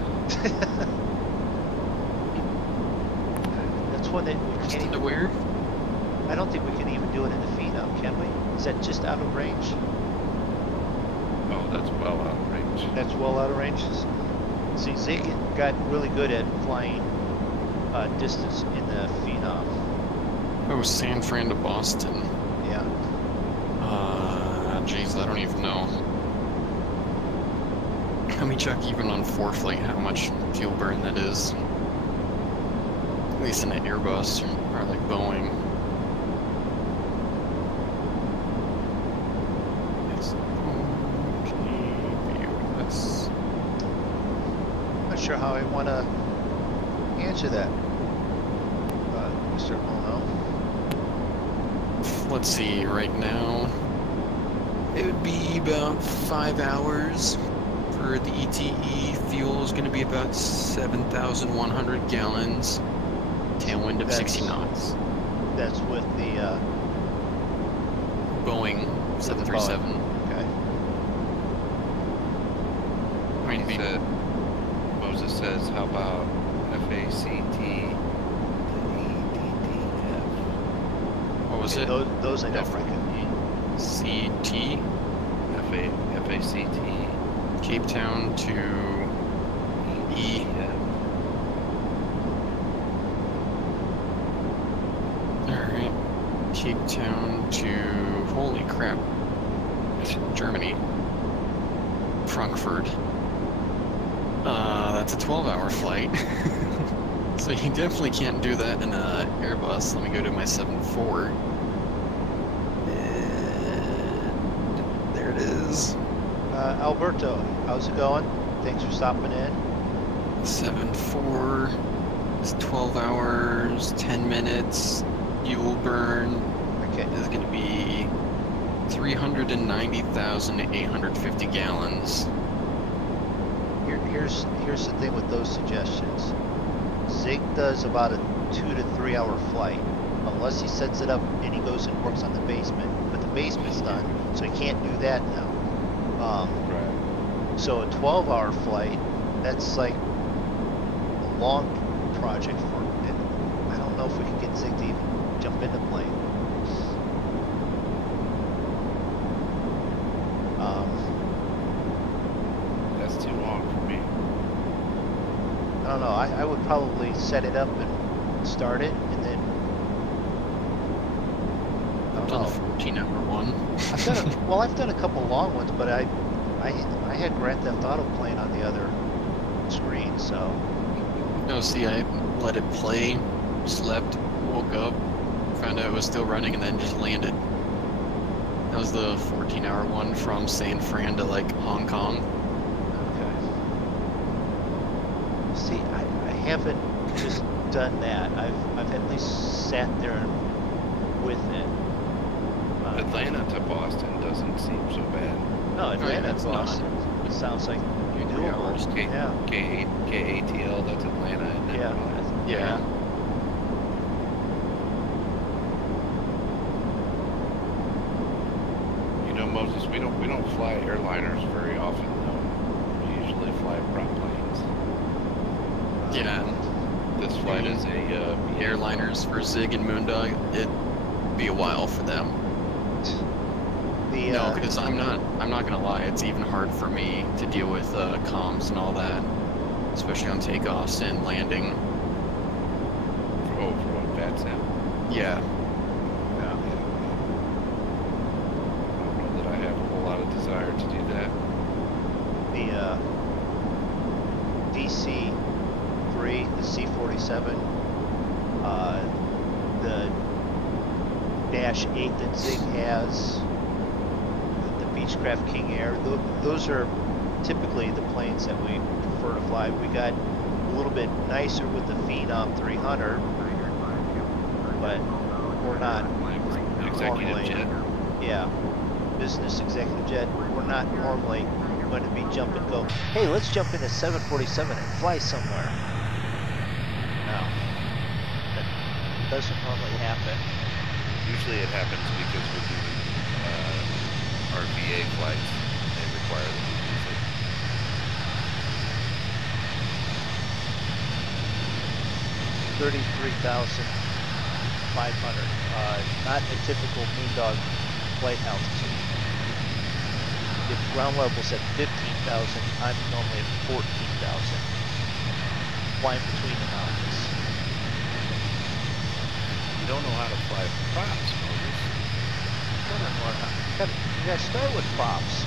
That's one that we can't even. Where? I don't think we can even do it in the Phenom, can we? Is that just out of range? Oh, that's well out of range. That's well out of range. See, Zig got really good at flying distance in the Phenom. Oh, San Fran to Boston. Yeah. Jeez, I don't even know. Let me check even on ForeFlight how much fuel burn that is. At least in an Airbus or like Boeing. Not sure how I want to answer that, Mr. Mono. Let's see, right now, it would be about 5 hours. For the ETE, fuel is going to be about 7,100 gallons. Tailwind of 60 knots. That's with the Boeing 737. Okay. I mean, He said, Moses says, how about FACT to EDDF? what was it? Those I don't recognize. CT, FACT Cape Town to E. Alright. Cape Town to, holy crap, Germany. Frankfurt. That's a 12-hour flight. So you definitely can't do that in a Airbus. Let me go to my 7.4. And there it is. Alberto, how's it going? Thanks for stopping in. 7.4 is 12 hours, 10 minutes. Fuel burn is going to be 390,850 gallons. Here's the thing with those suggestions. Zig does about a 2 to 3 hour flight, unless he sets it up and he goes and works on the basement. But the basement's done, so he can't do that now. Right. So a 12-hour flight, that's like a long project for it. I don't know if we can get Zig to even jump in the plane. That's too long for me. I don't know. I would probably set it up and start it, and then I I've don't done know. a 14-hour one. I've done a couple long ones, but I had Grand Theft Auto playing on the other screen, so. No, see, I let it play, slept, woke up, found out it was still running, and then just landed. That was the 14-hour one from San Fran to like Hong Kong. Okay. See, I haven't just done that. I've at least sat there with it. Atlanta to Boston doesn't seem so bad. No, Atlanta it's to Boston. It sounds like doable. Yeah. KATL, that's Atlanta. Isn't it? Yeah. Yeah. You know, Moses, we don't fly airliners very often though. We usually fly prop planes. Yeah. This flight is a Airliners for Zig and MoonDog, it'd be a while for them. No, because I'm not gonna lie, it's even hard for me to deal with comms and all that, especially on takeoffs and landing. for what, VATSAM? Yeah. I don't know that I have a whole lot of desire to do that. The DC-3, the C-47, the Dash 8 that Zig has, the Beechcraft King Air, those are typically the planes that we prefer to fly. We got a little bit nicer with the Phenom 300, but we're not Executive normally, jet. yeah, business executive jet. We're not normally going to be jump and go, hey, let's jump in a 747 and fly somewhere. No, that doesn't normally happen. Usually it happens because we're doing our VA flights. They require that we use it. 33,500. Not a typical MoonDog flight altitude. If ground level's at 15,000, I'm normally at 14,000. Flying between the mountains. You don't know how to fly props, Moses. You gotta start with props.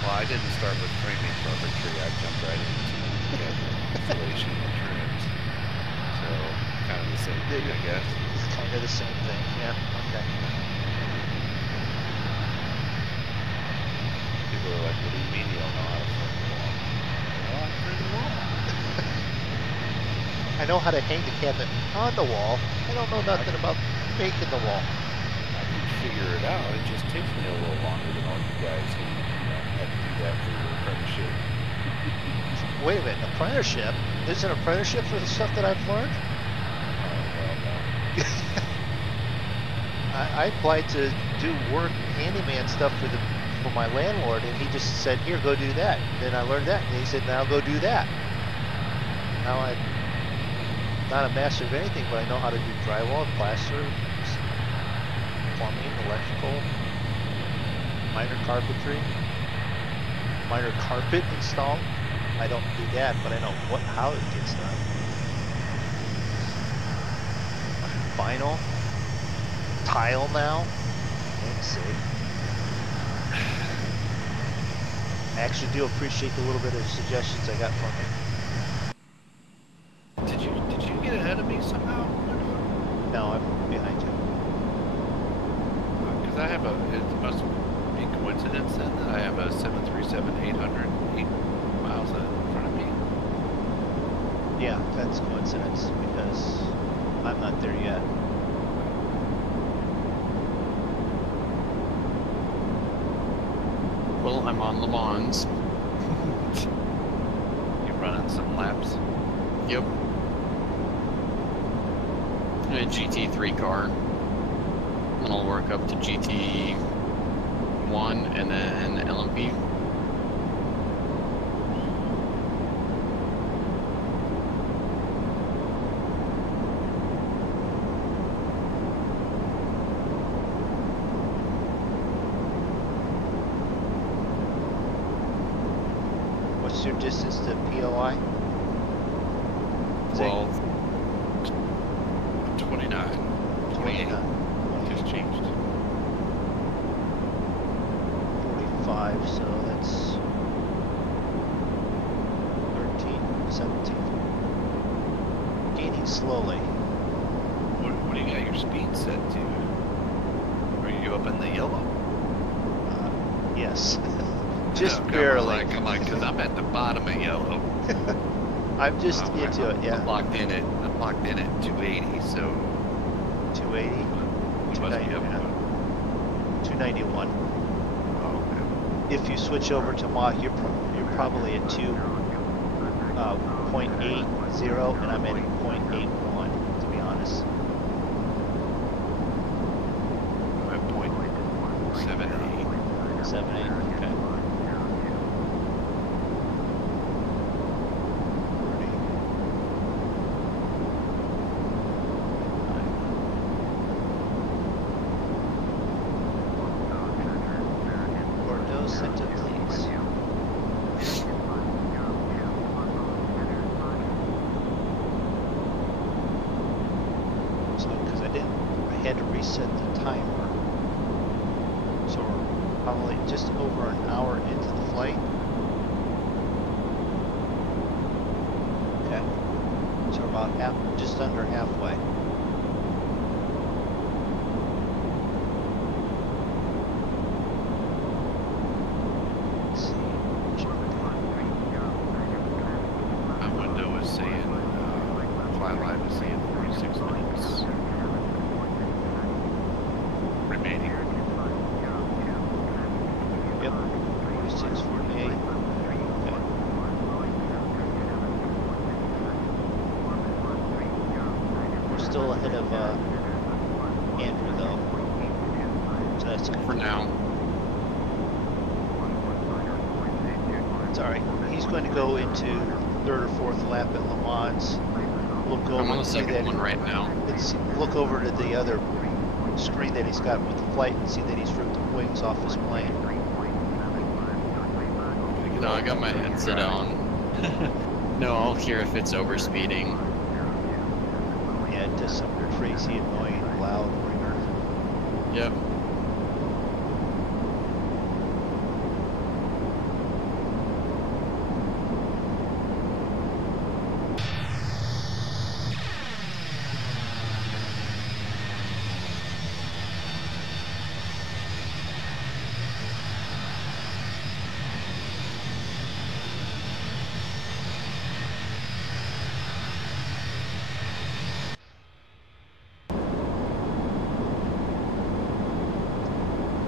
Well, I didn't start with framing carpentry. I jumped right into installation and trims. So, kind of the same thing, I guess. It's kind of the same thing, yeah. Okay. People are like, what do you mean you don't know how to frame the wall? Well, I frame the wall. I know how to hang the cabinet on the wall. I don't know nothing about making the wall. I can figure it out. It just takes me a little longer than all you guys who had to do that for your apprenticeship. Wait a minute, apprenticeship? There's an apprenticeship for the stuff that I've learned? Well, no. I applied to do work, handyman stuff for my landlord, and he just said, here, go do that. And then I learned that, and he said, now go do that. Now I'm not a master of anything, but I know how to do drywall, plaster, plumbing, electrical, minor carpentry, minor carpet install. I don't do that, but I know how it gets done. Vinyl, tile now. Let's see. I actually do appreciate the little bit of suggestions I got from you. Did you get ahead of me somehow? No, I'm behind you. Because I have it must be coincidence then that I have a 737-800 8 miles in front of me. Yeah, that's coincidence because I'm not there yet. Well, I'm on Le Mans. You running some laps. Yep. A GT3 car. Then I'll work up to GT1 and then LMP. What's your distance to POI? 12. 29. 28. Just changed. 45, so that's 13, 17. Gaining slowly. What do you got your speed set to? Are you up in the yellow? Yes. Just No, barely. Come on, because I'm at the bottom of yellow. I'm just into it, yeah. I'm locked in at 280, so 280, you must be up. 291. Oh, okay. If you switch over to Mach, you're probably at 2.80, and I'm at 0.81, to be honest. I'm at 0.78. 78, okay. Bordeaux Center, please. So, because I had to reset the timer. So we're probably just over an hour into the flight. Okay. So we're about just under halfway. Let's see. My window is saying, Fly Live is saying 46 minutes remaining. Yep. 46, 48. Okay. We're still ahead of Andrew though. So that's good. For now. It's alright. He's going to go into third or fourth lap at Le Mans. Look over I'm on the and see that second one right now. look over to the other screen that he's got with the flight and see that he's ripped the wings off his plane. No, I got my headset on. No, I'll hear if it's overspeeding. Yeah, it does some crazy, annoying, loud ringer. Yep.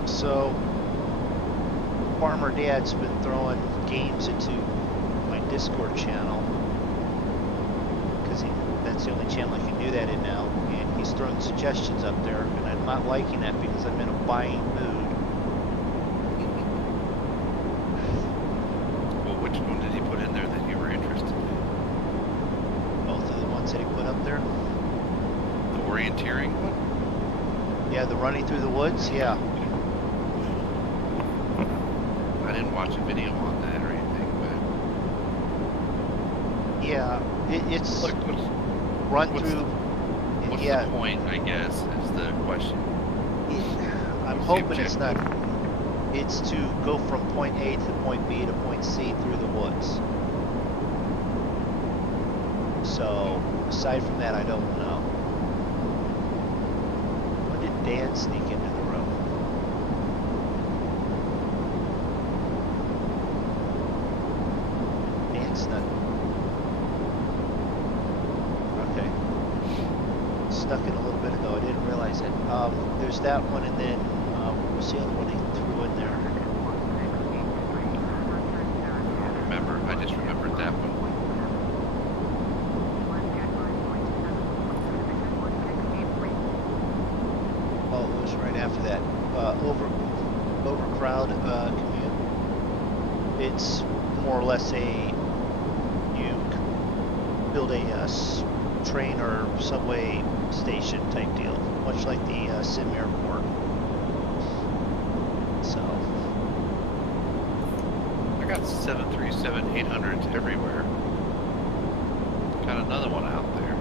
So, Farmer Dad's been throwing games into my Discord channel because that's the only channel I can do that in now, and he's throwing suggestions up there, and I'm not liking that because I'm in a buying mood. Well, which one did he put in there that you were interested in? Both of the ones that he put up there. The orienteering one? Yeah, the running through the woods. Yeah. I didn't watch a video on that or anything, but Yeah, it's look, run what's through. what's Yeah, the point, I guess, is the question. I'm What's the hoping it's not. objective? It's to go from point A to point B to point C through the woods. So, aside from that, I don't know. When did Dan sneak into the room? Dan's not. Okay. Stuck in a little bit ago. I didn't realize it. There's that one, and then what was the other one he threw in there? I just remembered that one. right after that. Overcrowd commute. It's more or less you build a train or subway station type deal, much like the Sim Airport. So I got 737-800s everywhere. Got another one out there.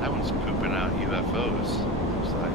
That one's pooping out UFOs, looks like.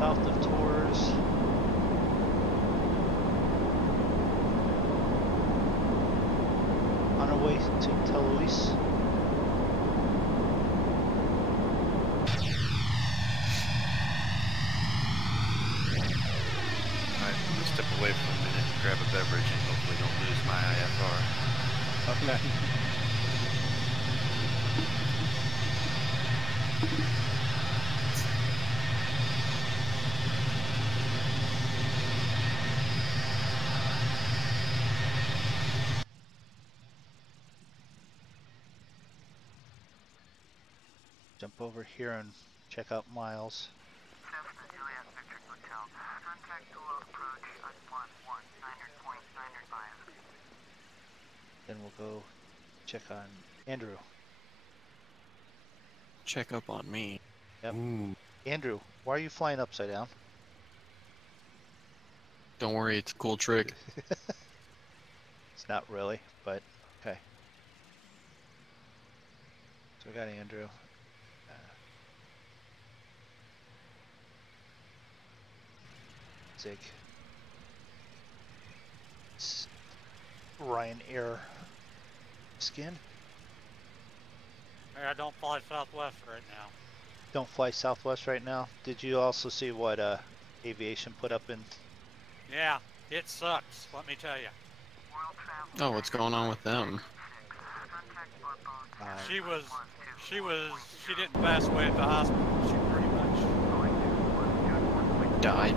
south of Tours. On our way to Toulouse. Alright, I'm gonna step away for a minute and grab a beverage and hopefully don't lose my IFR. Okay. Jump over here and check out miles. Cessna Juliet Victor Hotel. Contact dual approach on 11.9.9 miles. Then we'll go check on Andrew. Check up on me. Yep. Ooh. Andrew, why are you flying upside down? Don't worry, it's a cool trick. It's not really, but okay. So we got Andrew. Zig. It's Ryanair skin. I don't fly Southwest right now. Don't fly Southwest right now. Did you also see what aviation put up in? Yeah, it sucks, let me tell you. Oh, what's going on with them? She didn't pass away at the hospital. She pretty much Died?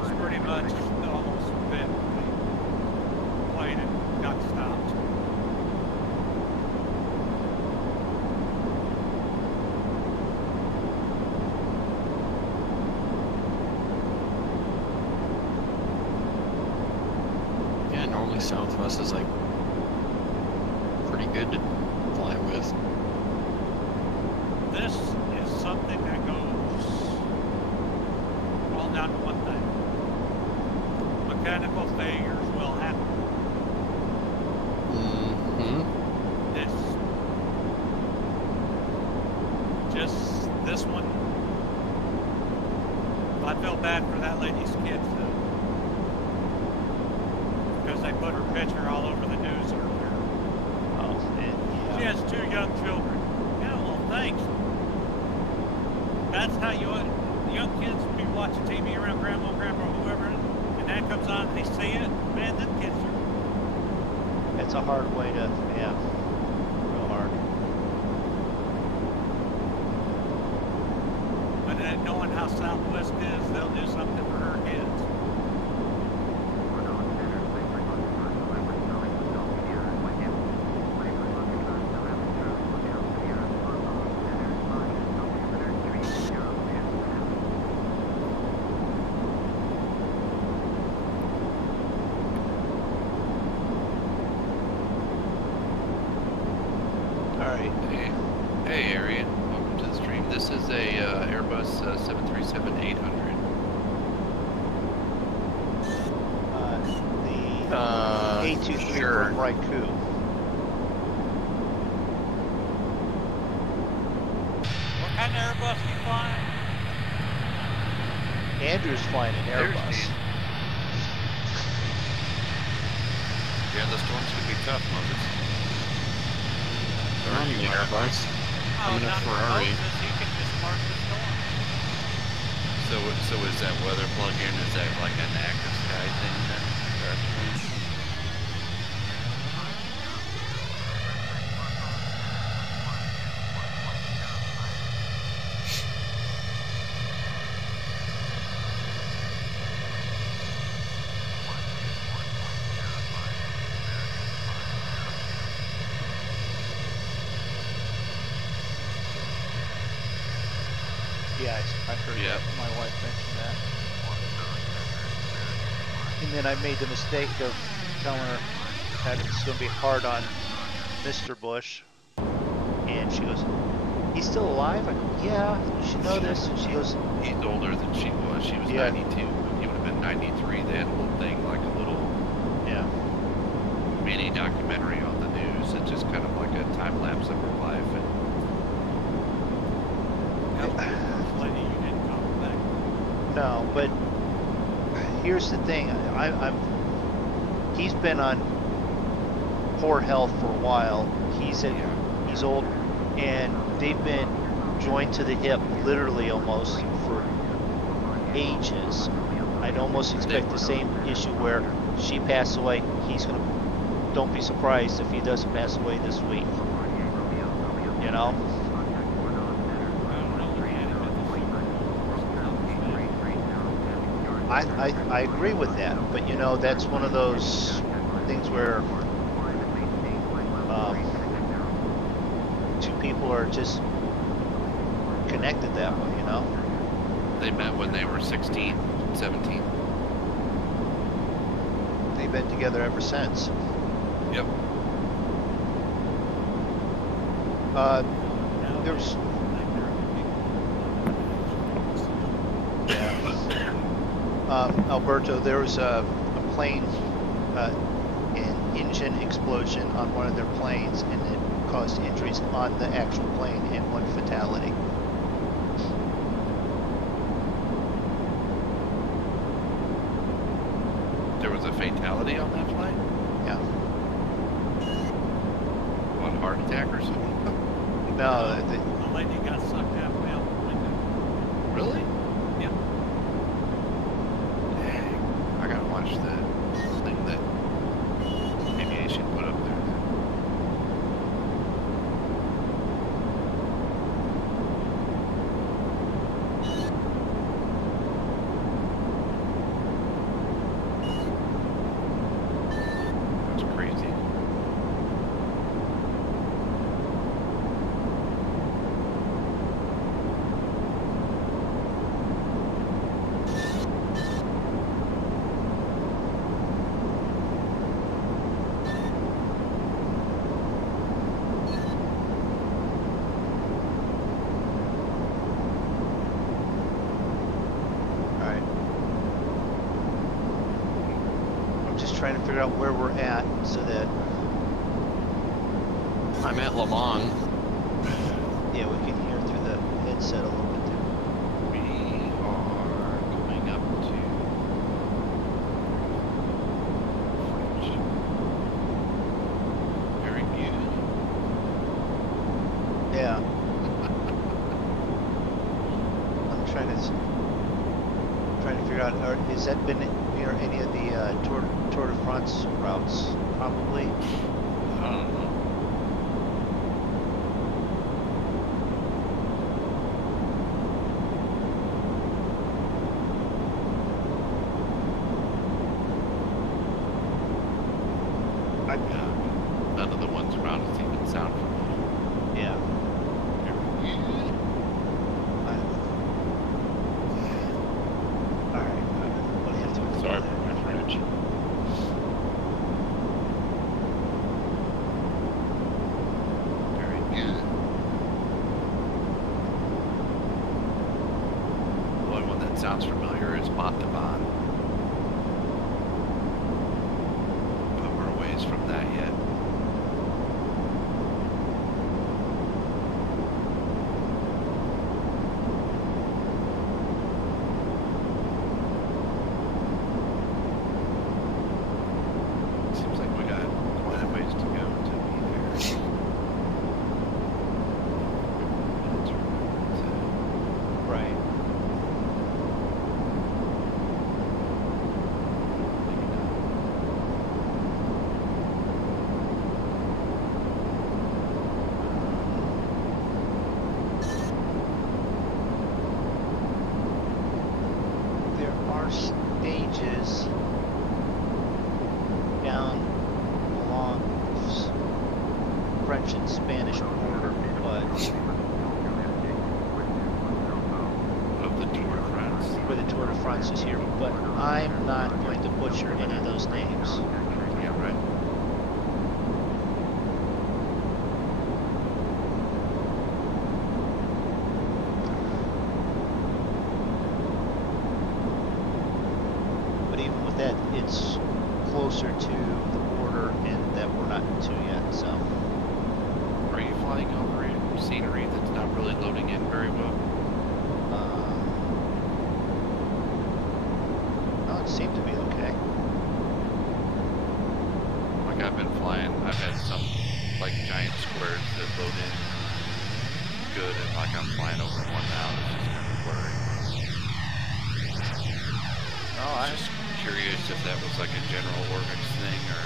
was pretty much almost bit. Played it, got stopped. Yeah, normally Southwest is like pretty good to fly with. This is something that goes all down to one thing. Mechanical failures will happen. This one, I feel bad for that lady's kids though. Because they put her picture all over the news earlier. Oh, man. She Yeah. has 2 young children. Yeah, well, thanks. That's how young kids be watching TV around grandma, grandpa, whoever, and that comes on and they see it. Man, them kids are... It's a hard way to, yeah, real hard. But then knowing how Southwest is, they'll do something for her kids. 823 Sure. from Rikoooo. What kind of Airbus you flying? Andrew's flying an There's Airbus. Steve. Yeah, the storm's gonna be tough, Moses. I don't need an Airbus. I'm in a not Ferrari. Moses, you can just park the storm. So is that weather plug-in? Is that like an active sky thing then? Yeah, I heard Yeah. that. My wife mentioned that. And then I made the mistake of telling her that it's going to be hard on Mr. Bush. And she goes, he's still alive? I go, yeah, you should know this. And she goes, He's older than she was. She was Yeah. 92. He would have been 93. They had a little thing, like a little yeah. mini documentary on the news. It's just kind of like a time lapse of her life. And First lady, you didn't call her back. No, but here's the thing. He's been on poor health for a while. He's old, and they've been joined to the hip, literally almost, for ages. I'd almost expect the same issue where she passed away. Don't be surprised if he doesn't pass away this week. You know? I agree with that, but you know, that's one of those things where two people are just connected that way, you know? they met when they were 16, 17. They've been together ever since. Yep. There's Alberto, there was a plane, an engine explosion on one of their planes, and it caused injuries on the actual plane and one fatality. There was a fatality on that flight? Yeah. What, heart attack or something? No, The lady got sucked halfway out the window. Really? Yep. Dang. I gotta watch the thing that aviation put up there. That's crazy. Alright. I'm just trying to figure out where we're at so that, I'm at Le Mans. yeah, we can hear through the headset a little bit there. We are going up to French. Very good. Yeah. I'm trying to figure out, has that been near any of the Tour de France routes? Probably. I don't know. None of the ones around us even sound familiar. Yeah. Alright. What do you have to Sorry for my French. Very good. The only one that sounds familiar is Montauban. But we're way nuances here, but I'm not going to butcher any of those names. Yeah, right. But even with that, it's closer to the border and that we're not to yet, so. Are you flying over scenery that's not really loading in very well? No, it seemed to be okay. Like I've been flying, I've had some like giant squares that load in good, and like I'm flying over one now that's just kind of blurry. No, I was just curious if that was like a general Orbix thing or.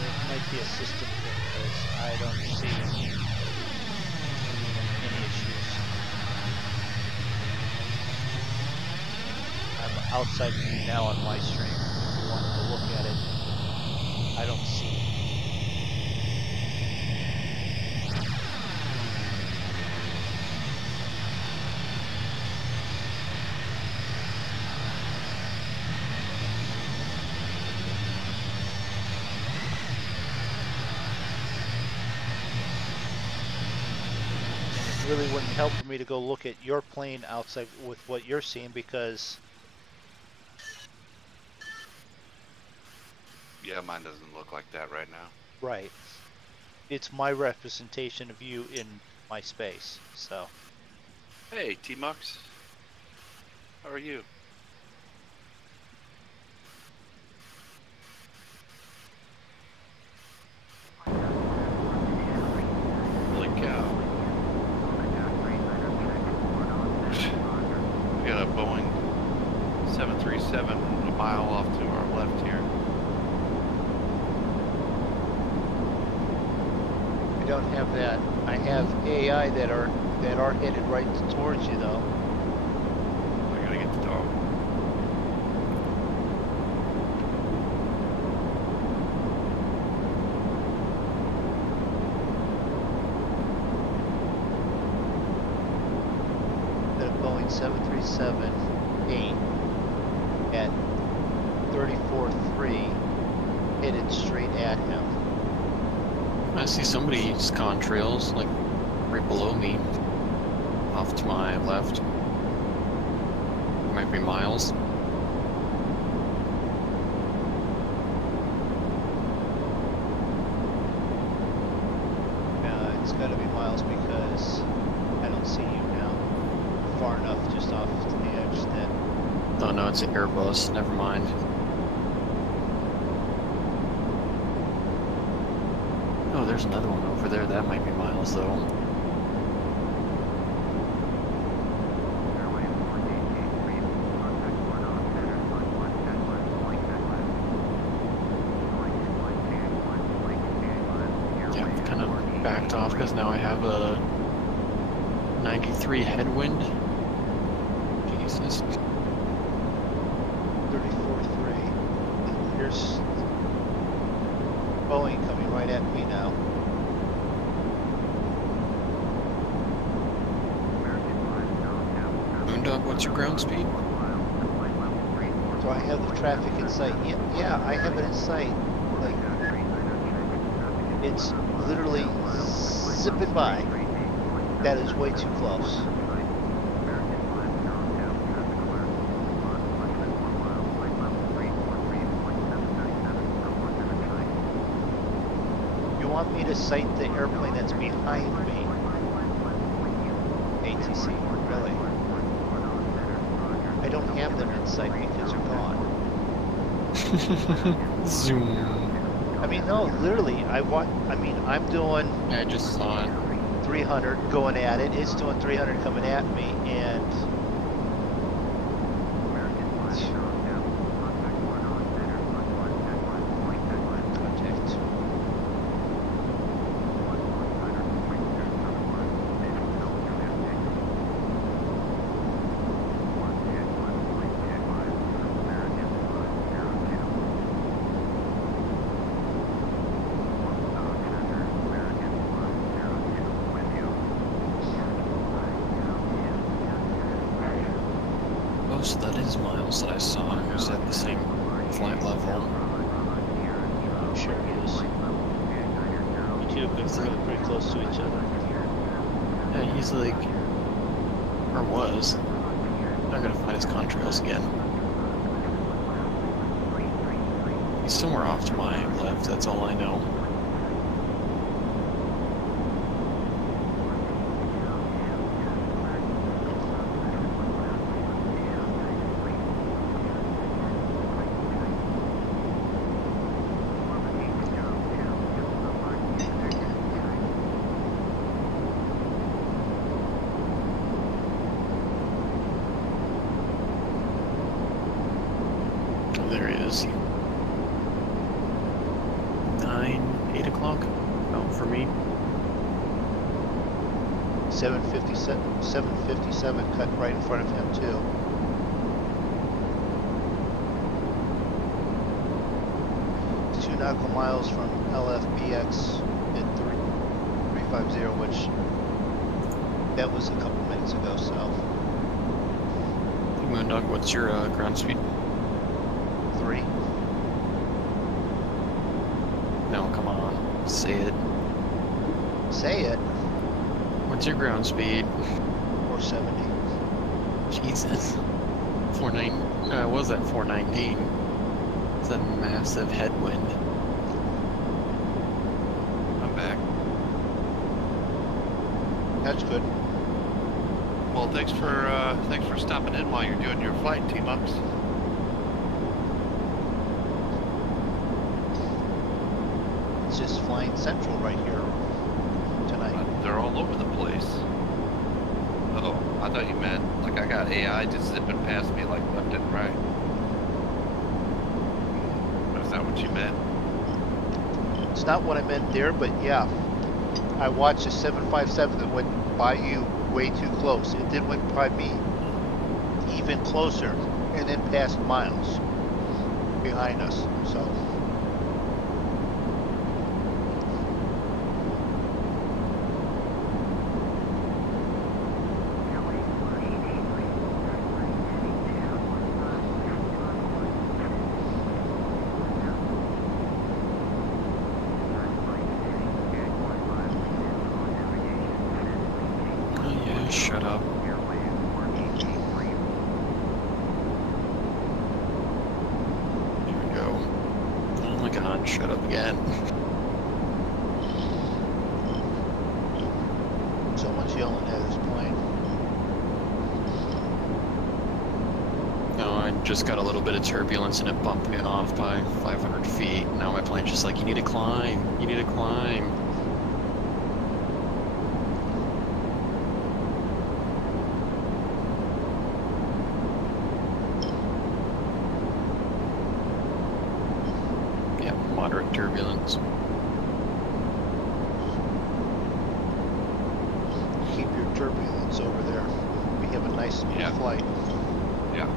It might be a system thing because I don't see any issues. I'm outside view now on my stream. If you want to look at it, I don't see. It really wouldn't help for me to go look at your plane outside with what you're seeing because Yeah, mine doesn't look like that right now. right, it's my representation of you in my space, so. Hey, T-Mux. How are you? Holy cow. We got a Boeing 737 a mile off to our left here. I don't have that. I have AI that are headed right towards you though. I gotta get the dog. The Boeing 737-8 at 34.3 headed straight at him. I see somebody's contrails, like, right below me. Off to my left. Might be Miles. It's got to be Miles because I don't see you now. Far enough just off to the edge that. Oh no, it's an Airbus. Never mind. Oh, there's another one over there. That might be Miles, though. Yeah, I've kind of backed off because now I have a 93 headwind. Jesus. 34.3. Here's Boeing coming right at me now. MoonDog, what's your ground speed? Do I have the traffic in sight? Yeah, I have it in sight. Like, it's literally zipping by. That is way too close. You want me to sight the airplane that's behind me? ATC, really? I don't have them in sight because they're gone. Zoom. I mean, no, literally, I'm doing I just saw it. 300 going at it. It's doing 300 coming at me, and contact. else that I saw who's at the same flight level. I'm sure it is. You two have been pretty close to each other. Yeah, he's like, or was. I'm gonna find his contrails again. He's somewhere off to my left, that's all I know. There he is. 8 o'clock? Oh, for me. 757 cut right in front of him too. It's 2 nautical miles from LFBX at 350, which that was a couple minutes ago, so. MoonDog, what's your ground speed? 3. No, come on. Say it. Say it. What's your ground speed? 470. Jesus. 49. What was that? 419. It's a massive headwind. I'm back. That's good. Well, thanks for stopping in while you're doing your flight, T-Mux. It's just flying central right here tonight. They're all over the place. Oh, I thought you meant like I got AI just zipping past me like left and right. Is that what you meant? It's not what I meant there, but yeah. I watched a 757 that went by you way too close. It then went by me even closer and then passed miles behind us. So. Shut up. There we go. Oh my god, shut up again. Someone's yelling at his plane. No, I just got a little bit of turbulence and it bumped me off by 500 feet. Now my plane's just like, you need to climb. You need to climb. Moderate turbulence. Keep your turbulence over there. We have a nice smooth flight. Yeah.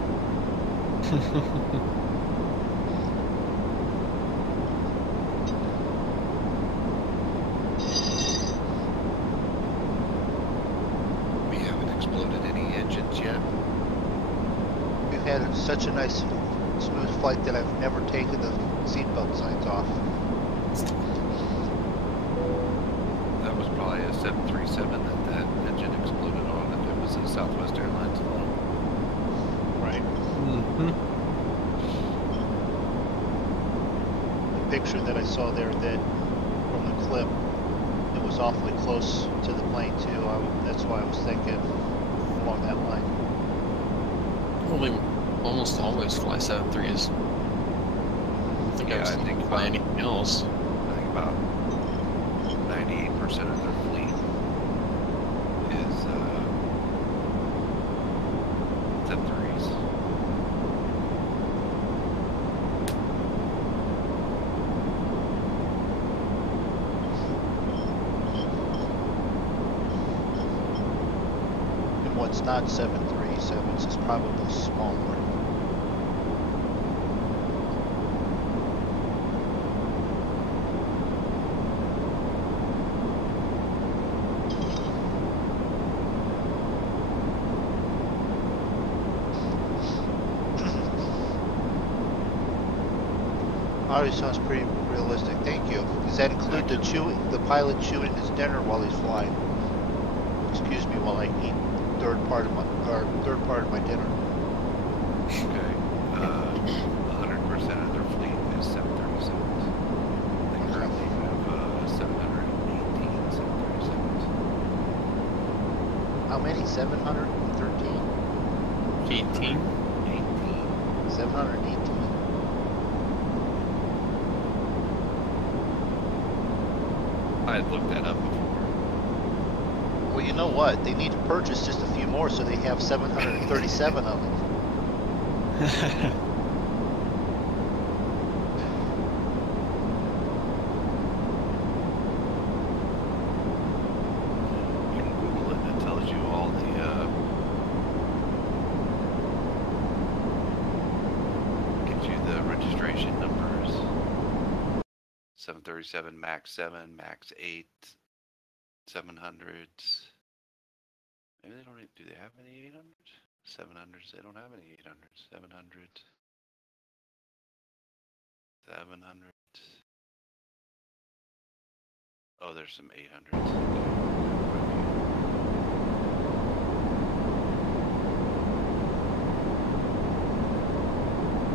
We haven't exploded any engines yet. We've had such a nice smooth flight that I've never taken the seatbelt signs off. That was probably a 737 that engine exploded on if it was a Southwest Airlines flight. Right. Mm-hmm. The picture that I saw there that from the clip, it was awfully close to the plane too. That's why I was thinking along that line. Well, we almost always fly 7.3s. I think by anything else. I think about 98% of their fleet is 7.3s. And what's not 737s is probably smaller. Already sounds pretty realistic. Thank you. Does that include the pilot chewing his dinner while he's flying? Excuse me while I eat third part of my dinner. Okay. 100% of their fleet is 737s. They currently have 718 737s. How many? 713? 18? 718. I had looked that up before. Well, you know what? They need to purchase just a few more so they have 737 of them. You can Google it and it tells you all the 737 MAX 7, MAX 8, 700s. Maybe they don't. Do they have any 800s? 700s. They don't have any 800s. 700s. 700s. Oh, there's some 800s.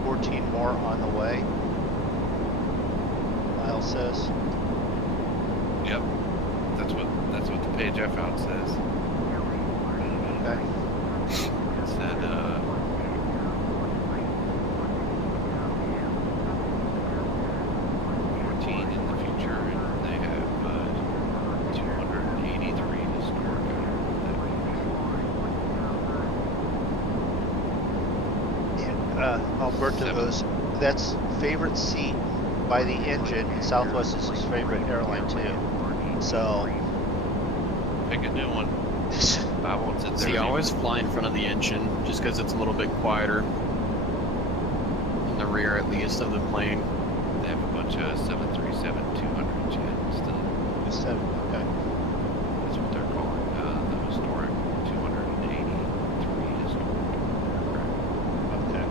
14 more on the way. Miles says. Yep. That's what the page I found says. Okay. It said 14 in the future, and they have 283 historic. Alberto goes, that's favorite seat by the engine, and Southwest is his favorite airline too. So pick a new one. I won't sit there. See, I always fly in front of the engine just because it's a little bit quieter in the rear, at least, of the plane. They have a bunch of 737-200 yet still. Okay. That's what they're calling the historic 283 historic aircraft. Okay.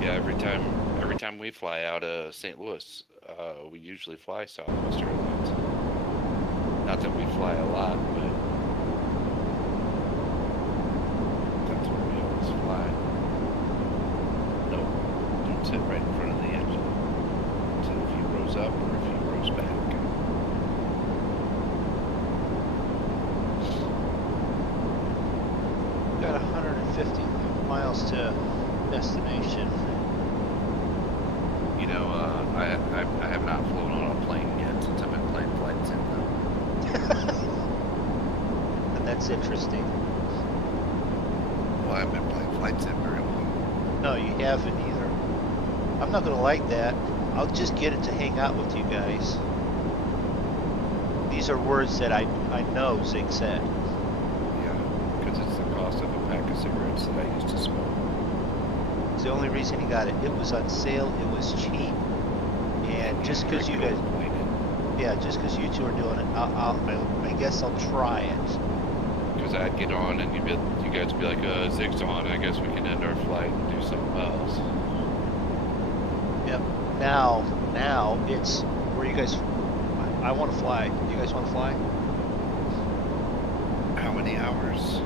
Yeah, every time we fly out of St. Louis, we usually fly Southwest Airlines. Not that we fly a lot, but that's what we always fly. No, don't sit right in front of the engine. Sit a few rows up or a few rows back. Got 150 miles to destination. You know, I have not flown on a plane yet since I've been playing flight sim though. And that's interesting. Well, I haven't been playing flight sim very long. No, you haven't either. I'm not gonna like that. I'll just get it to hang out with you guys. These are words that I know Zig said. Yeah, because it's the cost of a pack of cigarettes that I used to smoke. It's the only reason he got it. It was on sale. It was cheap. And just because you guys, yeah, just because you two are doing it, I guess I'll try it. Because I'd get on and you guys would be like, Zig's on. I guess we can end our flight and do something else. Yep. Now it's where you guys. I want to fly. Do you guys want to fly? How many hours?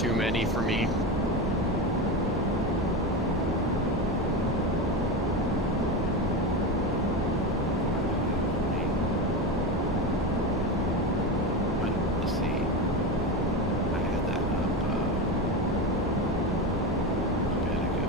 Too many for me. Let's see. I had that up a bit ago.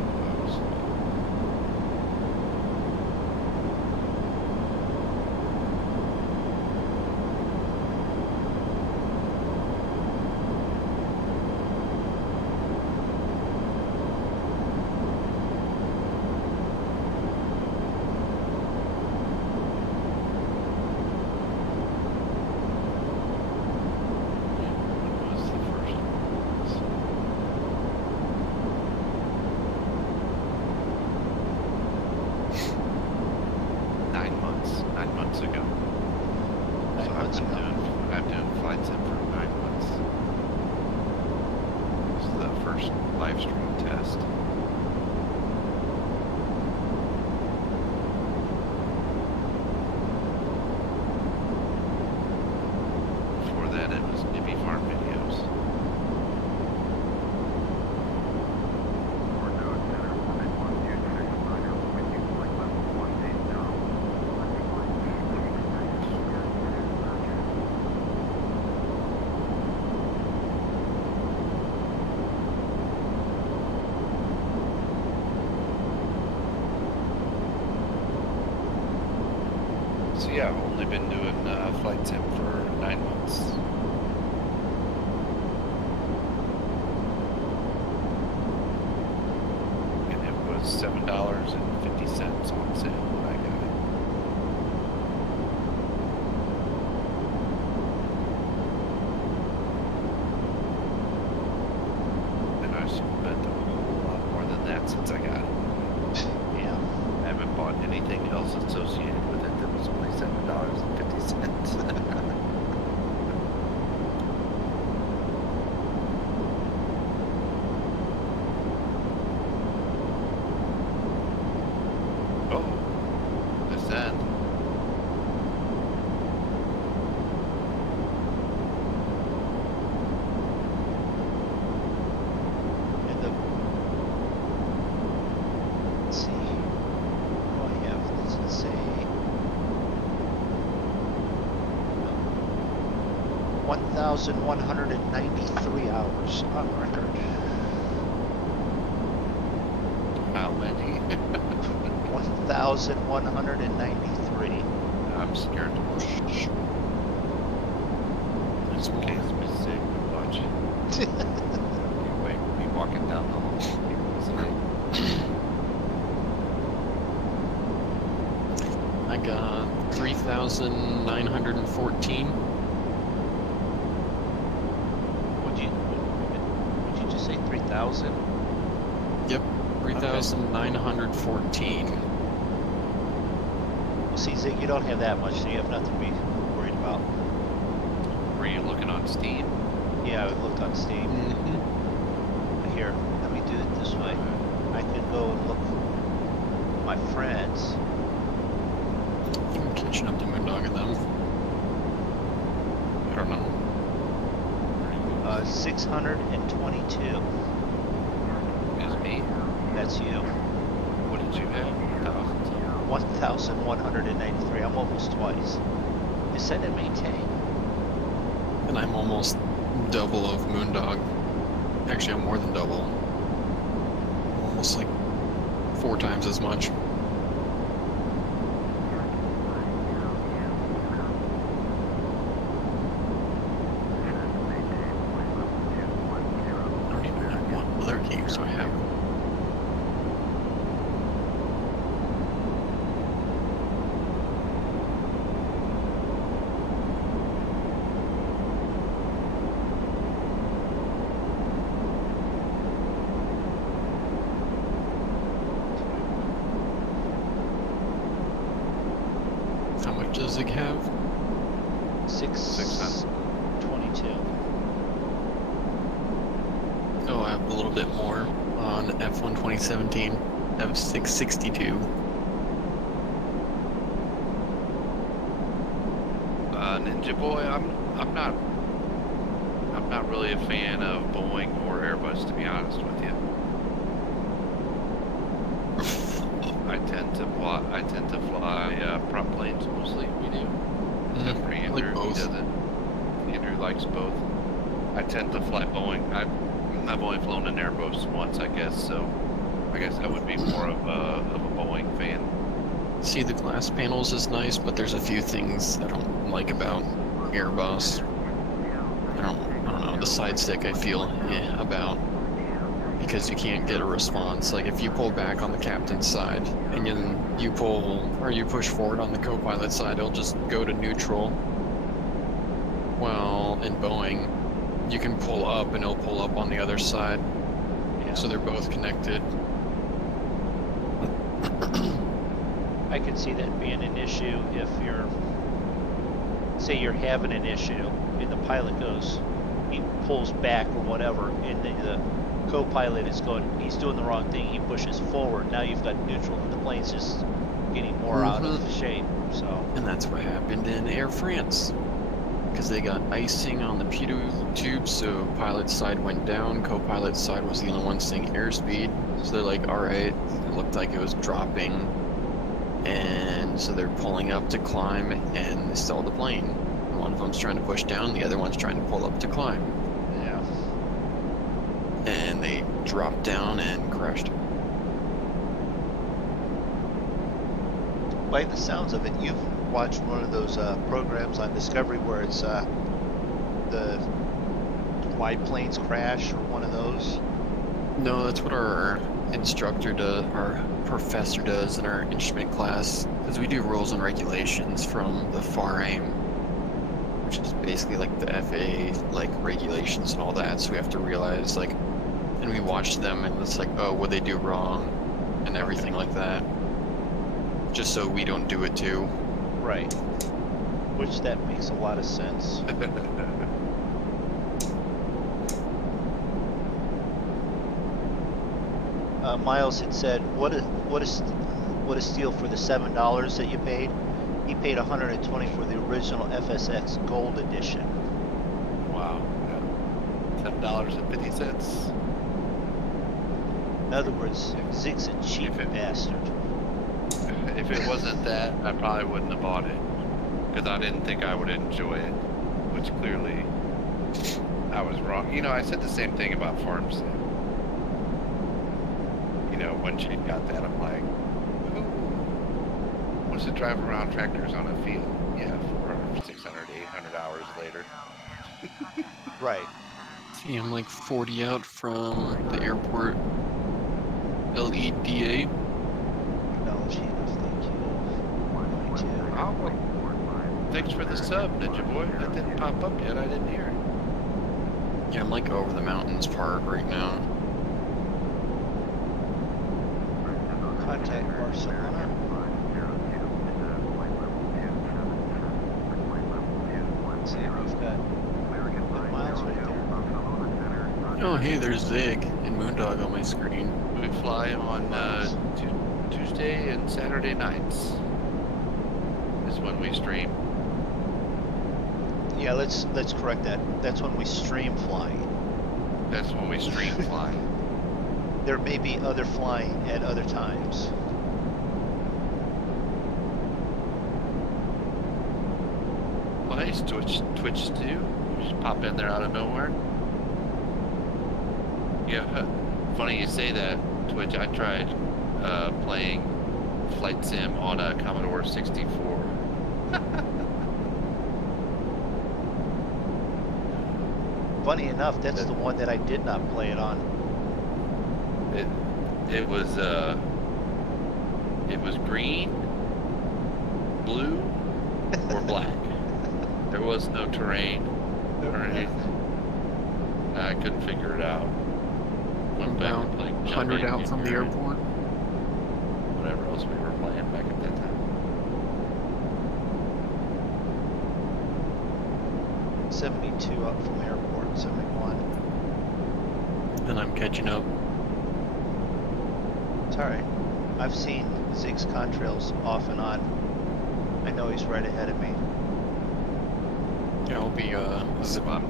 months ago. 9 months ago. I've been doing flight sim for 9 months. This is the first live stream test. Before that, it was Nippy Farm videos. MoonDog Center, orbit 126, Minor, with you, flight level 180. So yeah, I've only been doing flight sim for 9 months. And it was $7.50 on sale when I got it. And I've spent a whole lot more than that since I got it. Yeah. I haven't bought anything else associated with it that was only $7.50. Oh, this end. And the let's see. What do I have? Does it say 1,193 hours on record. How many? 1,193. I'm scared to look. There's more. Case me sick with watching. Be walking down the hall. I got 3,914. Would you just say 3,000? Yep, 3,914. Well, see, Zig, you don't have that much, so you have nothing to be worried about. Were you looking on Steam? Yeah, I looked on Steam. Mm-hmm. Here, let me do it this way. I could go and look at my friends. I'm catching up to MoonDog and them. I don't know. 622. Is me? That's you. What did you have? 1,193. I'm almost twice. You said and maintain. And I'm almost double of MoonDog. Actually, I'm more than double. I'm almost like 4 times as much. I don't even know what other games do I have. How much does Zig have? 622. Oh, I have a little bit more on F1 2017. I have 662. Ninja Boy, I'm not really a fan of Boeing or Airbus, to be honest with you. I tend to fly prop planes mostly. We do. Except for Andrew, like both. he doesn't. Andrew likes both. I tend to fly Boeing. I've only flown an Airbus once, I guess. So I guess I would be more of a Boeing fan. See, the glass panels is nice, but there's a few things I don't like about Airbus. I don't know, the side stick I feel about, because you can't get a response. Like if you pull back on the captain's side and then you pull or you push forward on the co-pilot side, it'll just go to neutral. Well, in Boeing, you can pull up and it'll pull up on the other side. Yeah. So they're both connected. I I could see that being an issue if you're, say you're having an issue and the pilot goes, he pulls back or whatever, and then the co-pilot is going, he's doing the wrong thing, he pushes forward. Now you've got neutral and the plane's just getting more out of shape. So. And that's what happened in Air France. Because they got icing on the pitot tube, so pilot's side went down, co-pilot's side was the only one seeing airspeed. So they're like, alright, it looked like it was dropping. And so they're pulling up to climb, and they stalled the plane. One of them's trying to push down, the other one's trying to pull up to climb. Yeah. And they dropped down and crashed. By the sounds of it, you've watched one of those programs on Discovery where it's the why planes crash, or one of those? No, that's what our instructor does, our professor does in our instrument class, because we do rules and regulations from the FAR-AIM, which is basically like the FAA like regulations and all that. So we have to realize like, and we watch them, and it's like, oh, what they do wrong, and everything like that, just so we don't do it too. Right. Which that makes a lot of sense. Miles had said, "What a steal for the $7 that you paid." He paid $120 for the original FSX Gold Edition. Wow. Yeah. $7.50. In other words, Zig's a cheap bastard. If it wasn't that, I probably wouldn't have bought it, because I didn't think I would enjoy it, which clearly I was wrong. You know, I said the same thing about Farm Sim. You know, when she got that, I'm like, who wants to drive around tractors on a field? Yeah, 400, 600, 800 hours later. Right. See, I'm like 40 out from the airport. LEDA. Technology enough, thank you. Oh, thanks for the sub, Ninja Boy. That didn't pop up yet. I didn't hear it. Yeah, I'm like over the mountains part right now. Contact Barcelona. See, we've got good miles right there. Oh, hey, there's Zig and MoonDog on my screen. We fly on Tuesday and Saturday nights. Is when we stream. Yeah, let's correct that. That's when we stream flying. That's when we stream flying. There may be other flying at other times. Well, hey, Twitch too. Just pop in there out of nowhere. Yeah, funny you say that, Twitch. I tried playing Flight Sim on a Commodore 64. Funny enough, that's the one that I did not play it on. It was green, blue, or black. There was no terrain or anything. I couldn't figure it out. I'm down 100 out from the airport. Whatever else we were playing back at that time. 72 up from airport, 71. Then I'm catching up. It's alright. I've seen Zig's contrails off and on. I know he's right ahead of me. Yeah, I'll be zipping I'm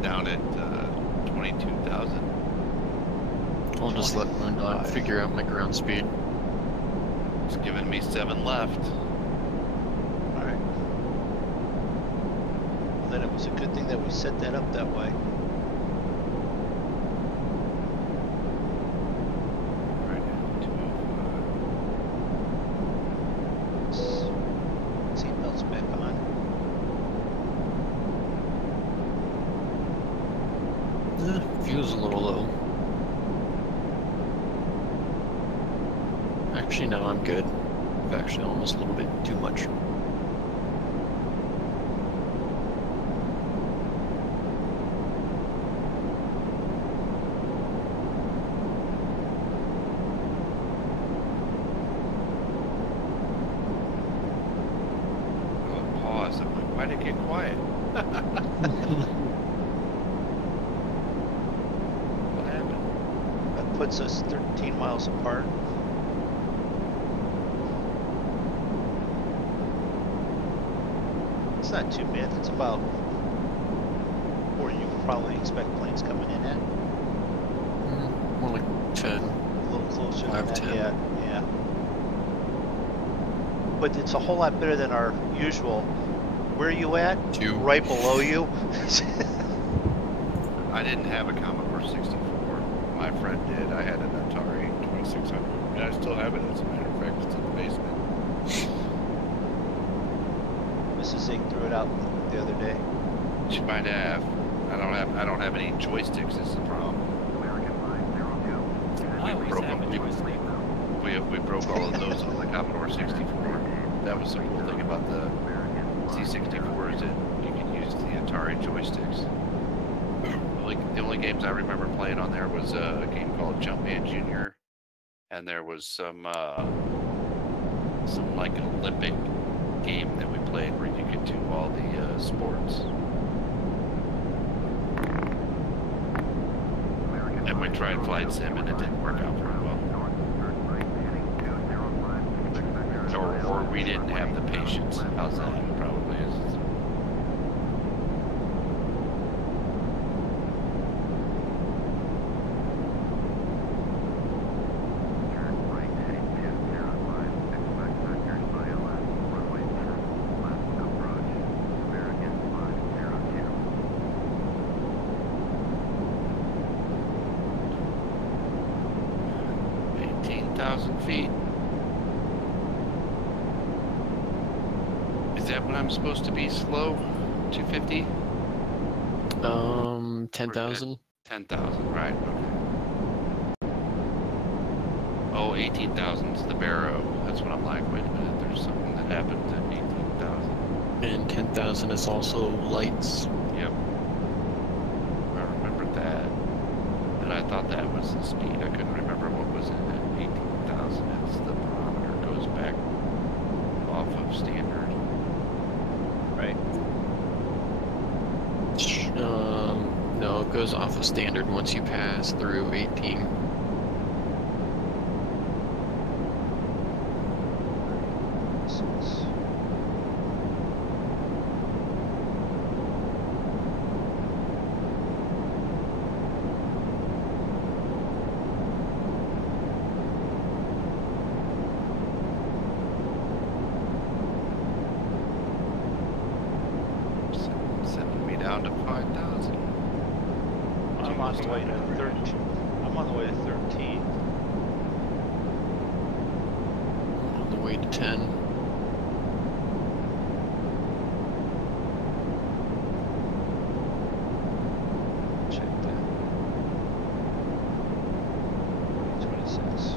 down at 22,000. I'll just let MoonDog figure out my ground speed. It's giving me 7 left. Alright. Well, then it was a good thing that we set that up that way. Seatbelts back on. Fuel's a little low. Actually, no, I'm good. Actually, almost a little bit too much. to get quiet. What happened? That puts us 13 miles apart. It's not too bad. It's about where you probably expect planes coming in at. More like 10. A little closer than 5, that. 10. Yeah. But it's a whole lot better than our usual. Where are you at? 2. Right below you. I didn't have a Commodore 64. My friend did. I had an Atari 2600. And I still have it, as a matter of fact. It's in the basement. Mrs. Zig threw it out the other day. She might have. I don't have any joysticks. Is the problem. American 502. I always have a joystick. We broke all of those on the Commodore 64. That was the cool thing about the C64 is that you can use the Atari joysticks. The only games I remember playing on there was a game called Jumpman Junior, and there was some like Olympic game that we played where you could do all the sports. And we tried Flight Sim and it didn't work out very well. Or we didn't have the patience. How's that? It probably is. Turn right heading 205. Expect vectors by LS. Runway 10. Left approach. American 502. 18,000 feet. Is that when I'm supposed to be slow? 250? 10,000. 10,000, right, okay. Oh, 18,000 is the Barrow. That's what I'm like, wait a minute, there's something that happened at 18,000. And 10,000 is also lights. Yep. I remember that. And I thought that was the speed. I couldn't remember what was in it. 18,000. It's the barometer goes back off of standard. Right. No, it goes off of standard once you pass through 18. Sending me down to 5,000. I'm on the way to 13. I'm on the way to 13. On the way to 10. Check that. 26.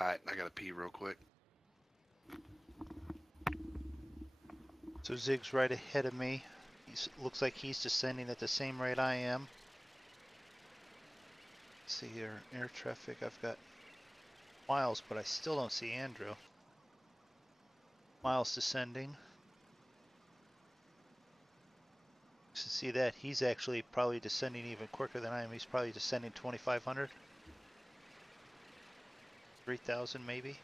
Alright, I gotta pee real quick. So Zig's right ahead of me. Looks like he's descending at the same rate I am. Let's see here, air traffic. I've got Miles, but I still don't see Andrew. Miles descending. To see that, he's actually probably descending even quicker than I am. He's probably descending 2,500. 3,000 maybe.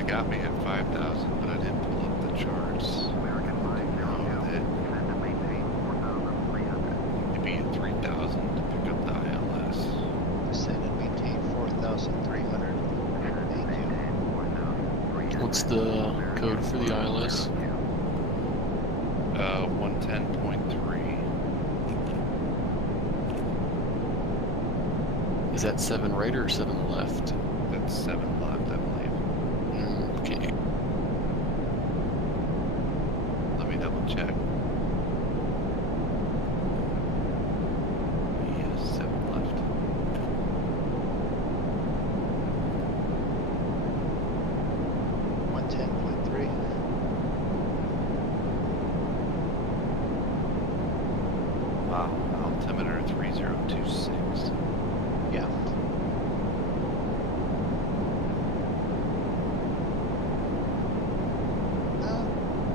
they got me at 5,000, but I didn't pull up the charts. American 500, descend and maintain 4,300. To be at 3,000 to pick up the ILS. Descend and maintain 4,300. Thank you. What's the code for the ILS? 110.3. Is that 7 right or 7 left? That's 7 left, I believe. Okay. Let me double check. Yes, 7 left. Wow, altimeter 3026. Yeah. Well,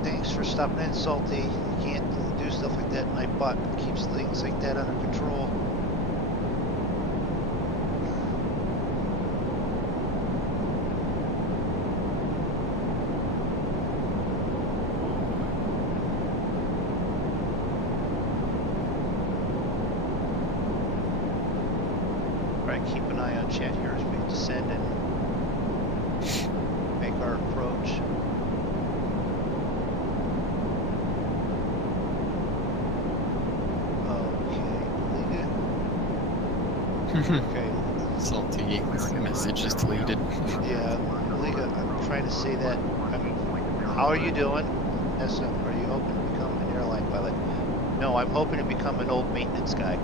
thanks for stopping in, Salty. You can't do stuff like that. Nightbot keeps things like that under control. Keep an eye on chat here as we descend and make our approach. Okay, okay. Salty message is deleted. Yeah, Liga, I'm trying to say that. I mean, how are you doing? Are you hoping to become an airline pilot? No, I'm hoping to become an old maintenance guy.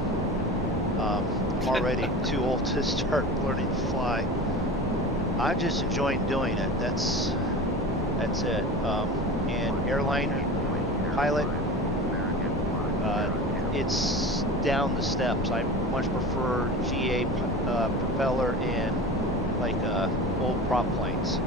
I'm already too old to start learning to fly. I'm just enjoying doing it. That's it. And airline pilot, it's down the steps. I much prefer GA propeller and like old prop planes.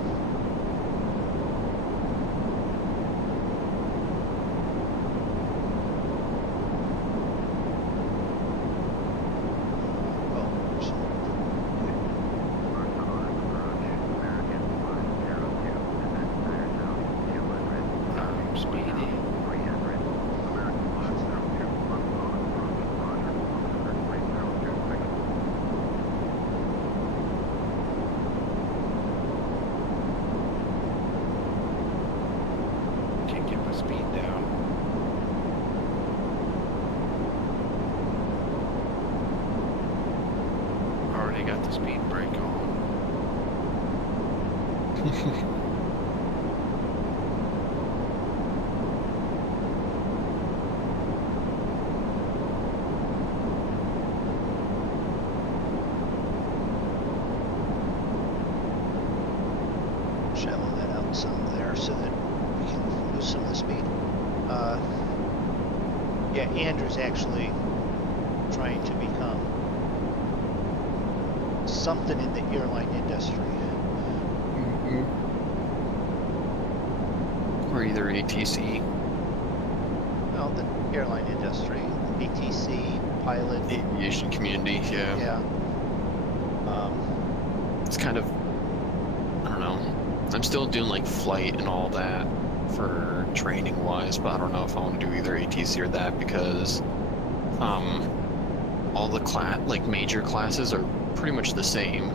Shallow that out some there so that we can lose some of the speed. Yeah, Andrew's actually trying to become something in the airline industry. Mm-hmm. Or either ATC. Well, the airline industry, ATC, pilot. Aviation community, yeah. Yeah. It's kind of, I don't know. I'm still doing like flight and all that for training wise, but I don't know if I want to do either ATC or that because all the major classes are pretty much the same.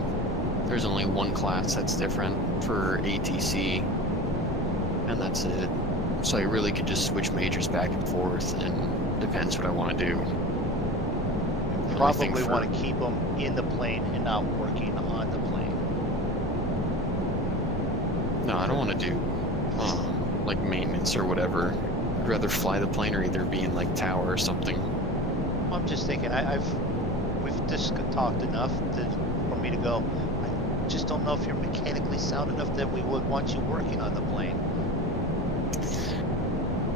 There's only one class that's different for ATC, and that's it. So I really could just switch majors back and forth, and depends what I want to do. You probably want to keep them in the plane and not working on the plane. No, I don't want to do like maintenance or whatever. I'd rather fly the plane or either be in like tower or something. I'm just thinking, we've just talked enough for me to go. I just don't know if you're mechanically sound enough that we would want you working on the plane.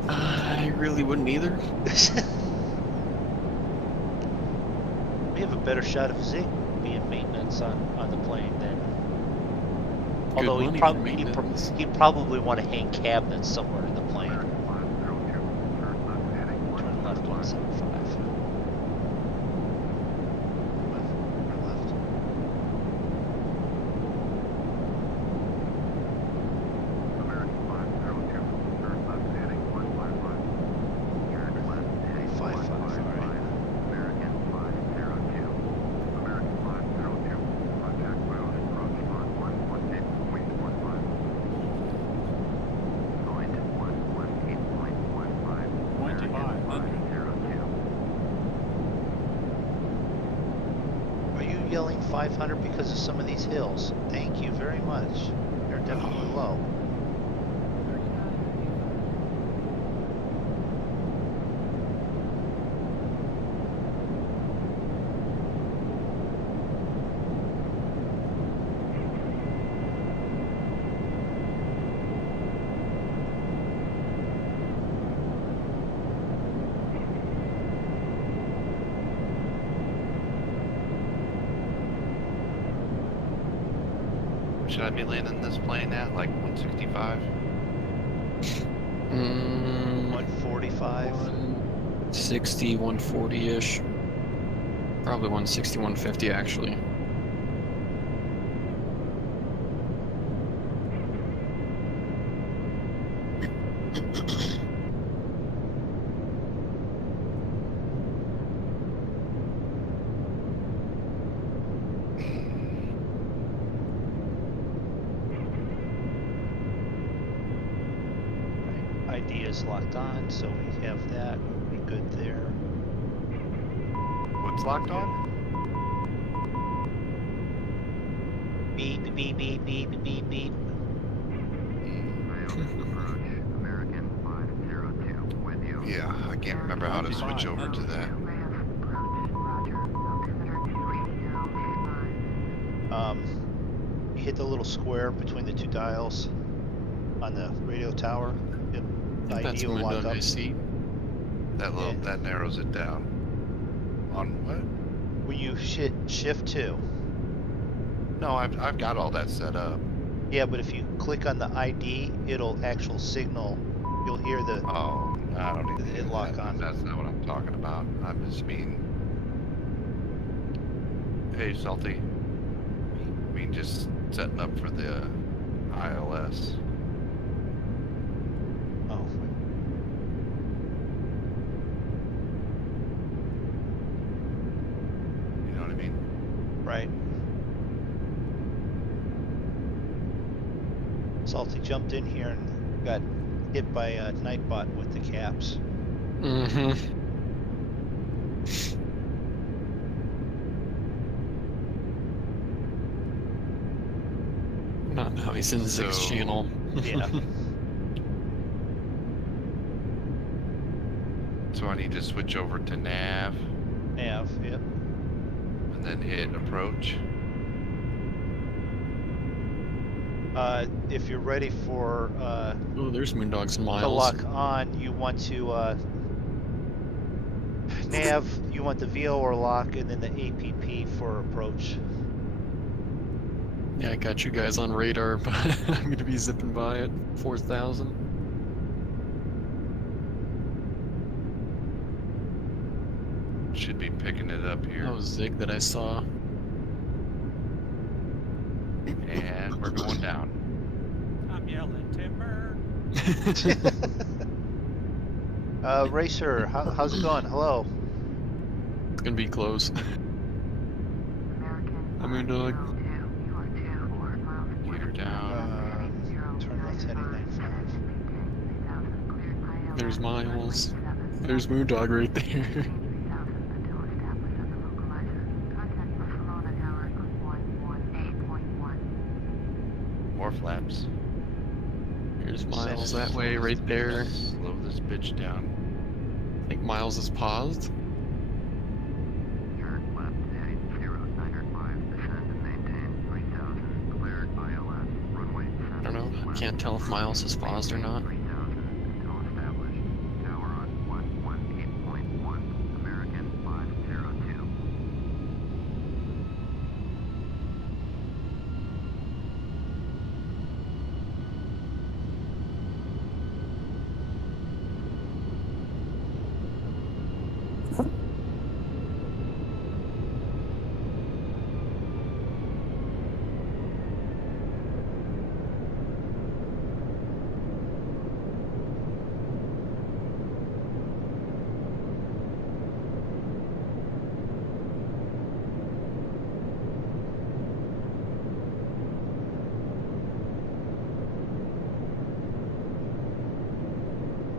I really wouldn't either. We have a better shot of Zig being maintenance on the plane than. Although he'd probably want to hang cabinets somewhere in the plane. Turn left 175. Turn left. 500 because of some of these hills. Thank you very much. They're definitely low. Should I be landing this plane at like 165? 145. 160, 140-ish. Probably 160, 150 actually. ID is locked on, so we have that. We'll be good there. What's locked on? Beep, beep, beep, beep, beep, beep. American 502 with you. Yeah, I can't remember how to switch over to that. You hit the little square between the two dials on the radio tower. The That's ID will lock MoonDog up. I see. That little, Yeah. that narrows it down. On what? When you hit shift 2. No, I've got all that set up. Yeah, but if you click on the ID, it'll actual signal. You'll hear the. Oh, I don't need to It do lock that. on. That's not what I'm talking about. I'm just mean. Hey, Salty. I mean, just setting up for the ILS. Oh. You know what I mean? Right. Salty jumped in here and got hit by a Nightbot with the caps. Mm-hmm. Not now, he's in 6 So- channel. Yeah. So I need to switch over to nav Nav, yep. and then hit approach. If you're ready for Oh, there's MoonDog's to miles. lock on, you want to nav, you want the VOR lock, and then the APP for approach. Yeah, I got you guys on radar, but I'm gonna be zipping by at 4,000. Should be picking it up here. That was Zig that I saw. And we're going down. I'm yelling timber. Racer, how's it going? Hello. It's gonna be close. I mean, Doug. Gear down. Turn left heading 95. There's Miles. There's MoonDog right there. More flaps. There's Miles that way, right there. Slow this bitch down. I think Miles is paused. Turn left heading 095, descend and maintain 3000, cleared ILS, runway 7. I don't know. I can't tell if Miles is paused or not. 3000 until established. Tower on 118.1, American 502.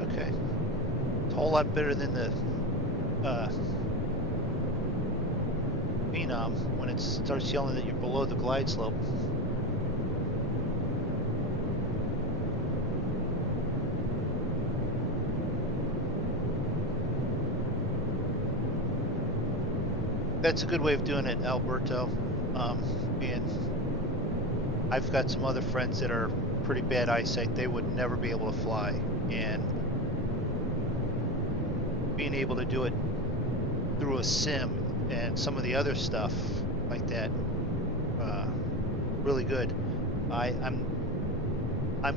Okay. It's a whole lot better than the phenom when it starts yelling that you're below the glide slope. That's a good way of doing it, Alberto. And I've got some other friends that are pretty bad eyesight. They would never be able to fly, and being able to do it through a sim and some of the other stuff like that, really good. I'm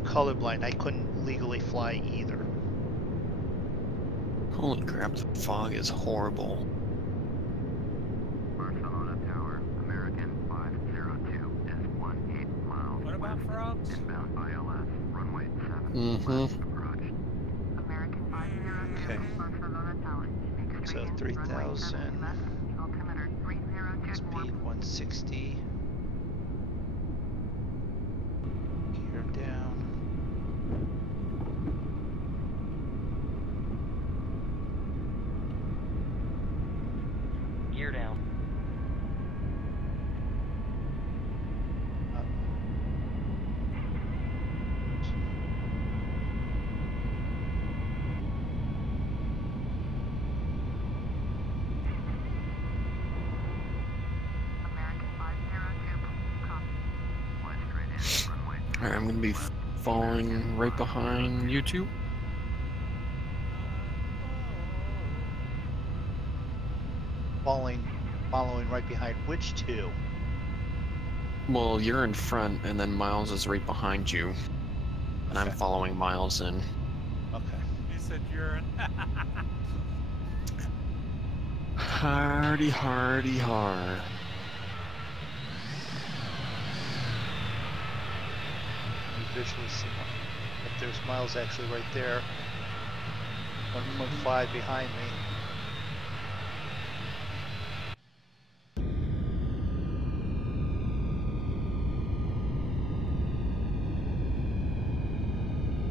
colorblind. I couldn't legally fly either. Holy crap, the fog is horrible. Barcelona Tower, American 502 is 18 miles. What about frogs? Inbound ILS, runway 7. Mm-hmm. Approach. American 502, Okay. Barcelona Tower. So 3,000. Altimeter 30 Speed 160. Gear down. Gear down. Up. American 502, copy. Fly straight in, runway. Alright, I'm gonna be falling right behind you two. Following right behind which two? Well, you're in front, and then Miles is right behind you. And I'm Okay. following Miles in. Okay. You said urine. Hardy, hardy, hard. You visually see if there's Miles actually right there. 1.5 behind me.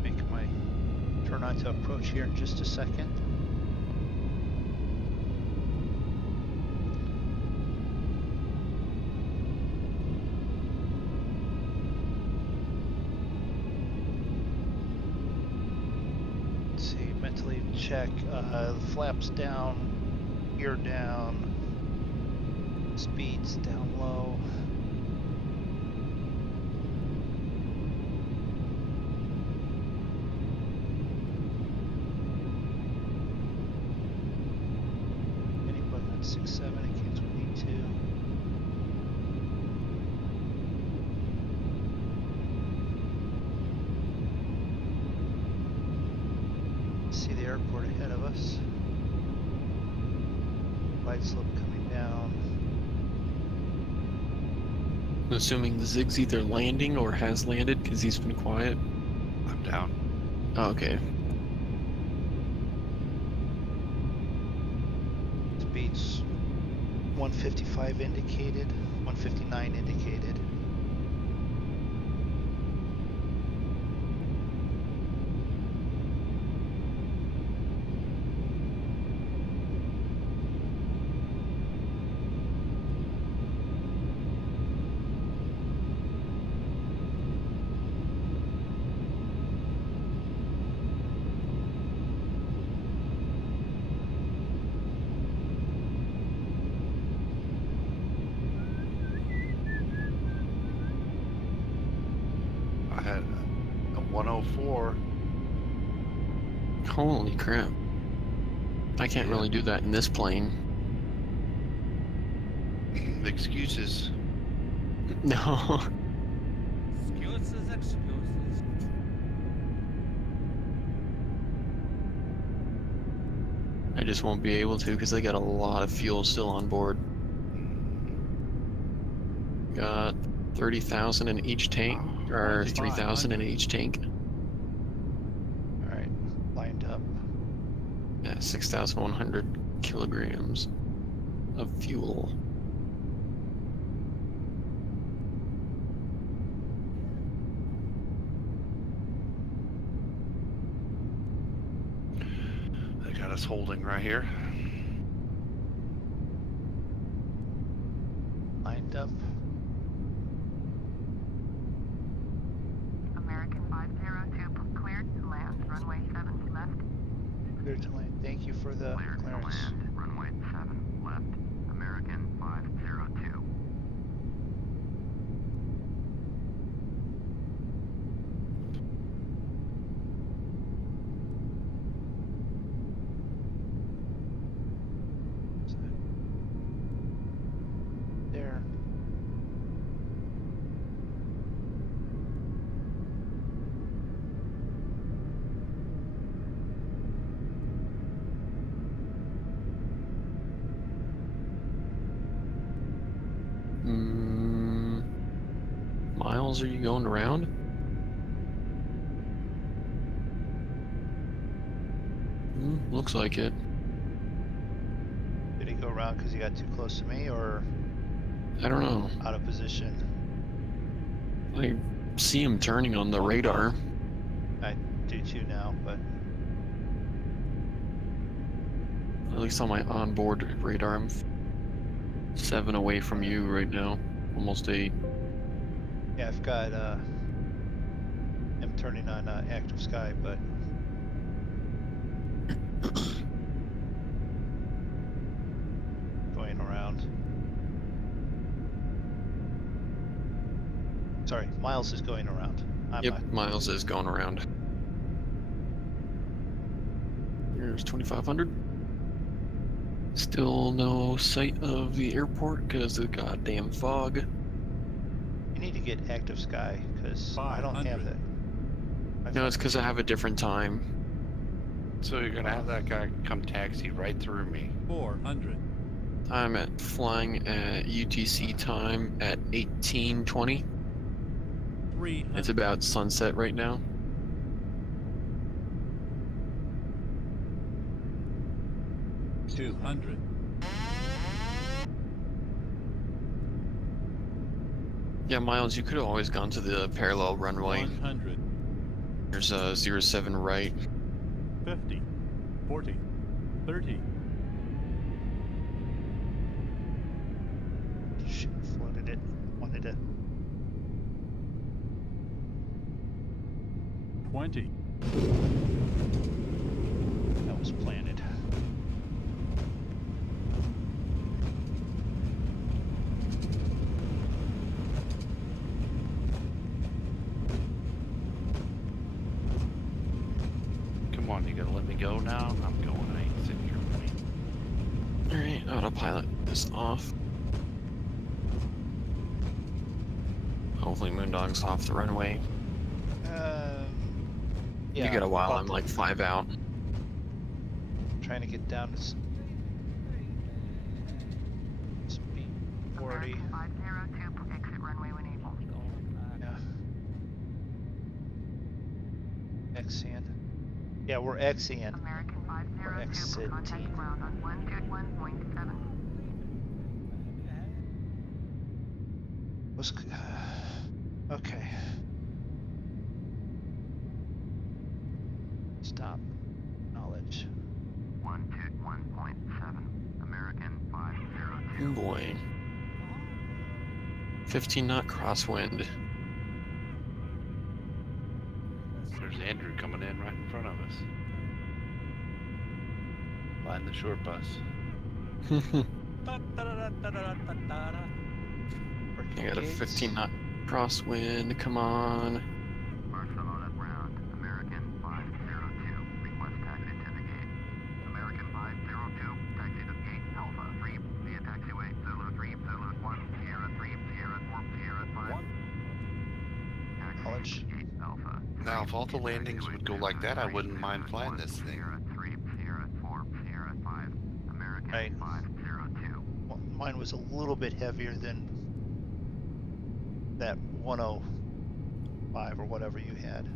Make my turn on to approach here in just a second. Let's see, mentally check, flaps down, gear down, speeds down low. Heading button at 6.7 in case we need to. See the airport ahead of us. Glide slope coming down. I'm assuming the Zig's either landing or has landed because he's been quiet. I'm down. Oh, okay. Speeds 155 indicated, 159 indicated. I had a 104. Holy crap. I can't really do that in this plane. Excuses. No. Excuses. I just won't be able to because I got a lot of fuel still on board. Got 30,000 in each tank, or 3,000 in each tank. Alright, lined up. Yeah, 6,100 kilograms of fuel. They got us holding right here. left. Clear to land. Thank you for the Clear to clearance. land. Runway 7 left. American 502. There. Miles, are you going around? Looks like it. Did he go around because he got too close to me, or I don't know. out of position? I see him turning on the radar. I do too now, but At least on my onboard radar, I'm 7 away from you right now. Almost 8. yeah, I've got him turning on active sky, but going around. Sorry, Miles is going around. I'm Yep, not. Miles is going around. Here's 2500. Still no sight of the airport because of the goddamn fog. You need to get active sky because I don't have that. No, it's because I have a different time. So you're gonna have that guy come taxi right through me. 400. I'm flying at UTC time at 18:20. 300. It's about sunset right now. $200. Yeah, Miles, you could have always gone to the parallel runway. 100. There's a 07 right. 50. 40. 30. Shit, floated it. Wanted to. 20. That was planted. Come on, you gonna let me go now? I'm going. I ain't sitting here waiting. Alright, autopilot is off. Hopefully MoonDog's off the runway. Yeah, You get a while, about I'm like 5 out. trying to get down to speed 40. American 502. Exit runway when able. Yeah. Xing. Yeah, we're Xing. American 502. Exiting. Contact ground on 121.7. Was okay. Stop. Knowledge. 121.7. American 502. Oh boy. 15 knot crosswind. There's Andrew coming in right in front of us. Flying the short bus. I got a 15 knot crosswind, come on. Barcelona ground. American 502. Request taxi to the gate. American 502. Taxi to gate Alpha 3 via taxiway Zulu 3 Zulu 1 Sierra 3 Sierra 4 Sierra 5. Taxi Knowledge. to gate Alpha. Now, if all the landings would go like that, I wouldn't mind flying this thing. Sierra 3 Sierra 4 Sierra 5. American Right. 502. Well, mine was a little bit heavier than that 105 or whatever you had.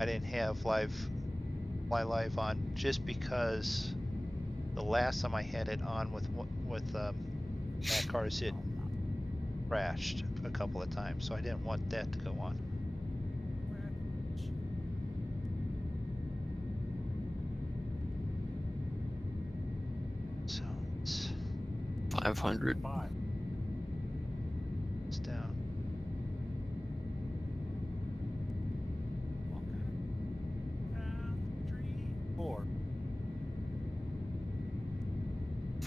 I didn't have fly live on just because the last time I had it on with Macar's, it crashed a couple of times, so I didn't want that to go on. So it's 500. down.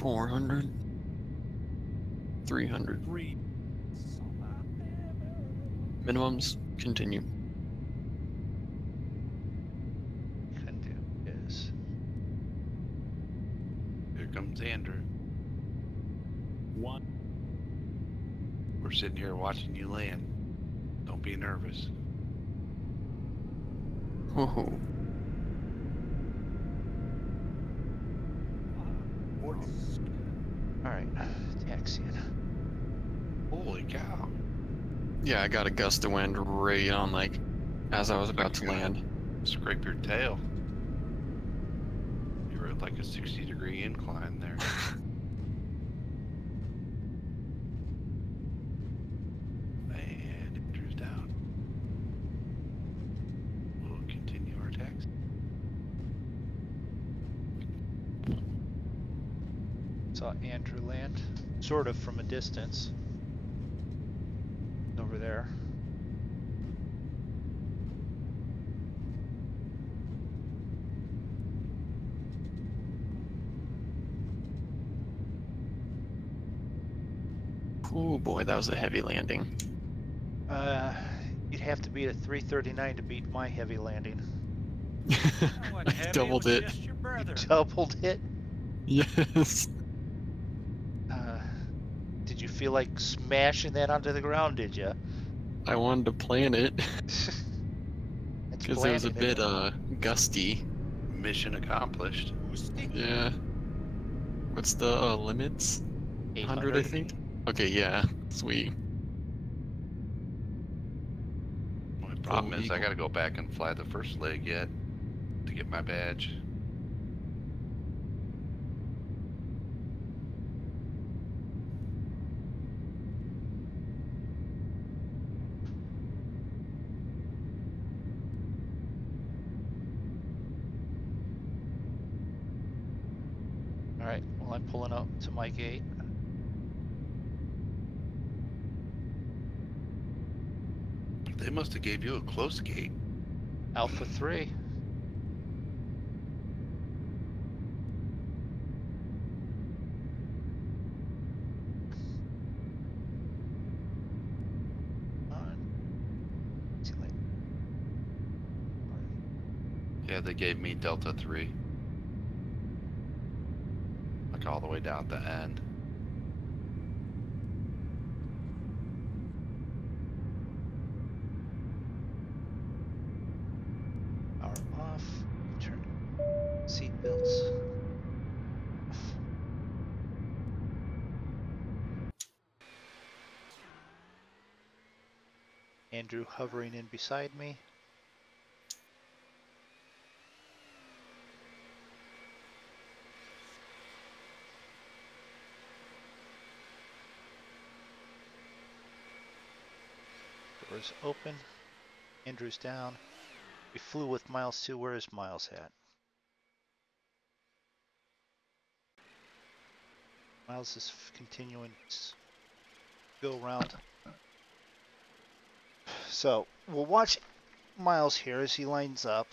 400. 300. Minimums, continue. Can do is. Here comes Andrew. We're sitting here watching you land. Don't be nervous. Oh, Alright, taxiing. Holy cow. yeah, I got a gust of wind right on, like, as I was about to land. Scrape your tail. You were at like a 60-degree incline there. And Andrew's down. We'll continue our taxi. Saw Andrew land, sort of from a distance. Over there. Oh boy, that was a heavy landing. You'd have to be at 339 to beat my heavy landing. What I heavy, doubled was it. just your brother. Doubled it. Yes. Did you feel like smashing that onto the ground? Did you? I wanted to plan it because it was a planning bit gusty. Mission accomplished. Yeah. What's the limits? 100, I think. Okay, yeah, sweet. My problem is I Eagle. gotta go back and fly the first leg yet to get my badge. All right. Well, I'm pulling up to my gate. They must have gave you a close gate. Alpha 3. Yeah, they gave me Delta 3. Like all the way down at the end. Power off. Turn seat belts. Andrew hovering in beside me. Doors open. Andrew's down. We flew with Miles too. Where is Miles at? Miles is continuing to go around. So we'll watch Miles here as he lines up.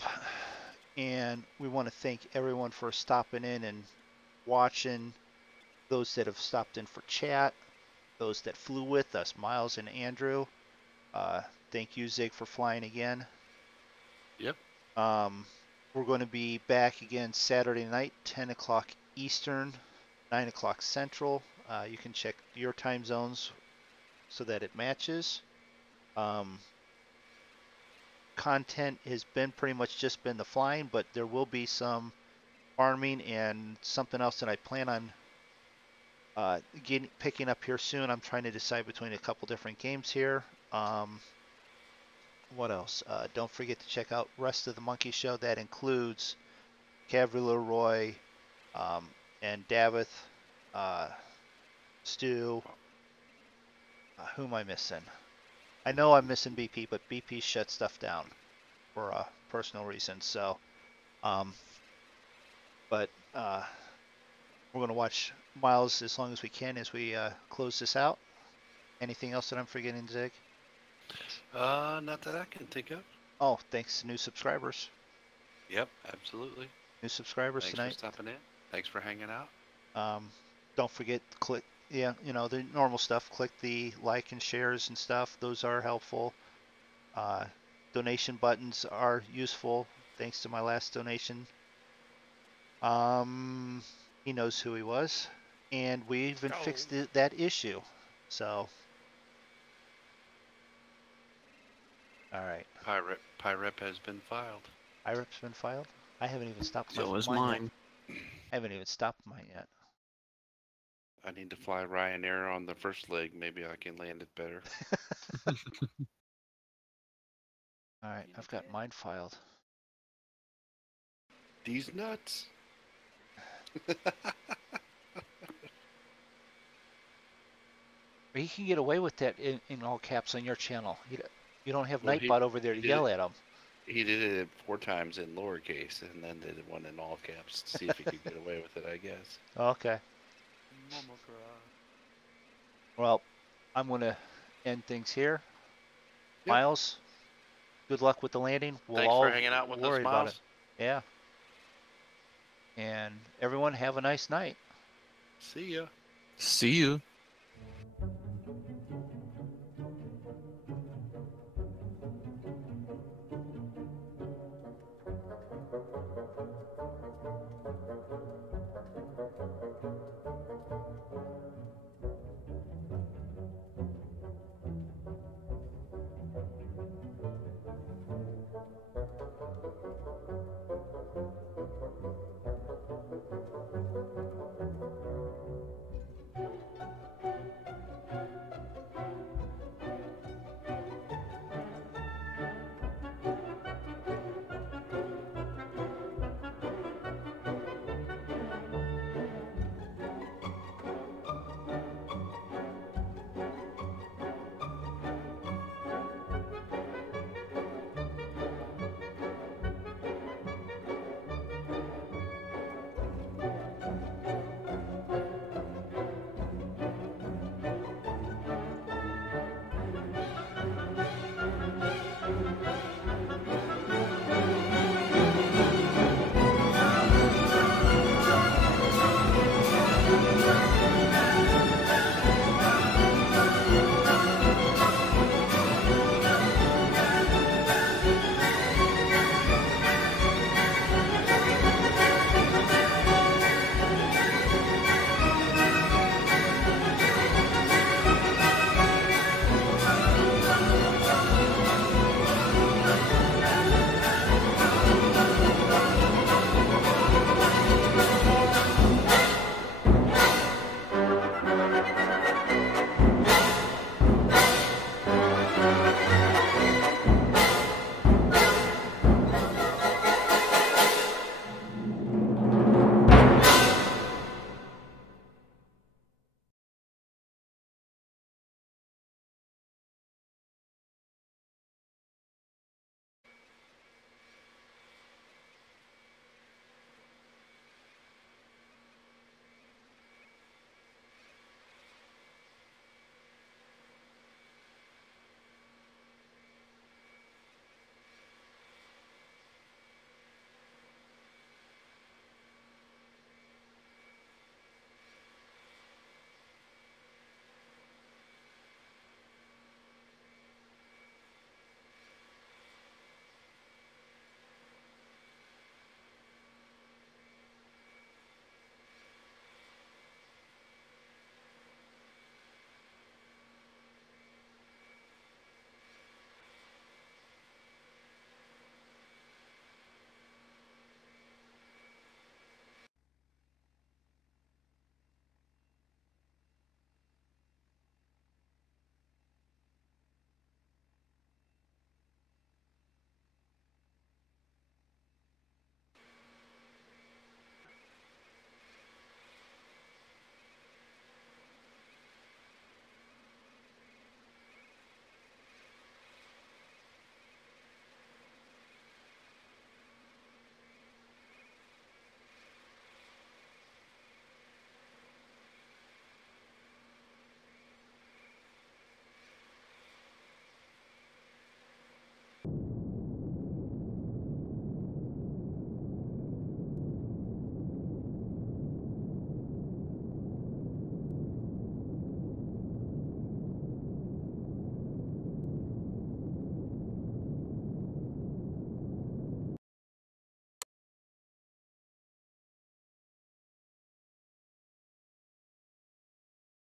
And we want to thank everyone for stopping in and watching. Those that have stopped in for chat. Those that flew with us, Miles and Andrew. Thank you, Zig, for flying again. Yep. We're going to be back again Saturday night, 10 o'clock Eastern, 9 o'clock Central. You can check your time zones so that it matches. Content has been pretty much just been the flying, but there will be some farming and something else that I plan on picking up here soon. I'm trying to decide between a couple different games here. What else? Don't forget to check out Rest of the Monkey Show. That includes Cavalier Roy and Davith, Stu. Who am I missing? I know I'm missing BP, but BP shut stuff down for personal reasons. So, but we're going to watch Miles as long as we can as we close this out. Anything else that I'm forgetting, Zig? Not that I can think of. Oh, thanks to new subscribers. Yep, absolutely. New subscribers Thanks tonight. for stopping in. Thanks for hanging out. don't forget to click, yeah, you know, the normal stuff. Click the like and shares and stuff. Those are helpful. Donation buttons are useful. Thanks to my last donation. He knows who he was, and we even fixed that issue. So, all right. Pirep has been filed. IREP's been filed. I haven't even stopped So is mine mine. yet. I haven't even stopped mine yet. I need to fly Ryanair on the first leg. Maybe I can land it better. All right, I've got mine filed. These nuts. He can get away with that in all caps on your channel. You don't have Well, Nightbot over there to yell at him. He did it 4 times in lowercase, and then did one in all caps to see if he could get away with it, I guess. Okay. Well, I'm going to end things here. Yep. Miles, good luck with the landing. Thanks for hanging out with us, Miles. About it. Yeah. And everyone have a nice night. See ya. See you.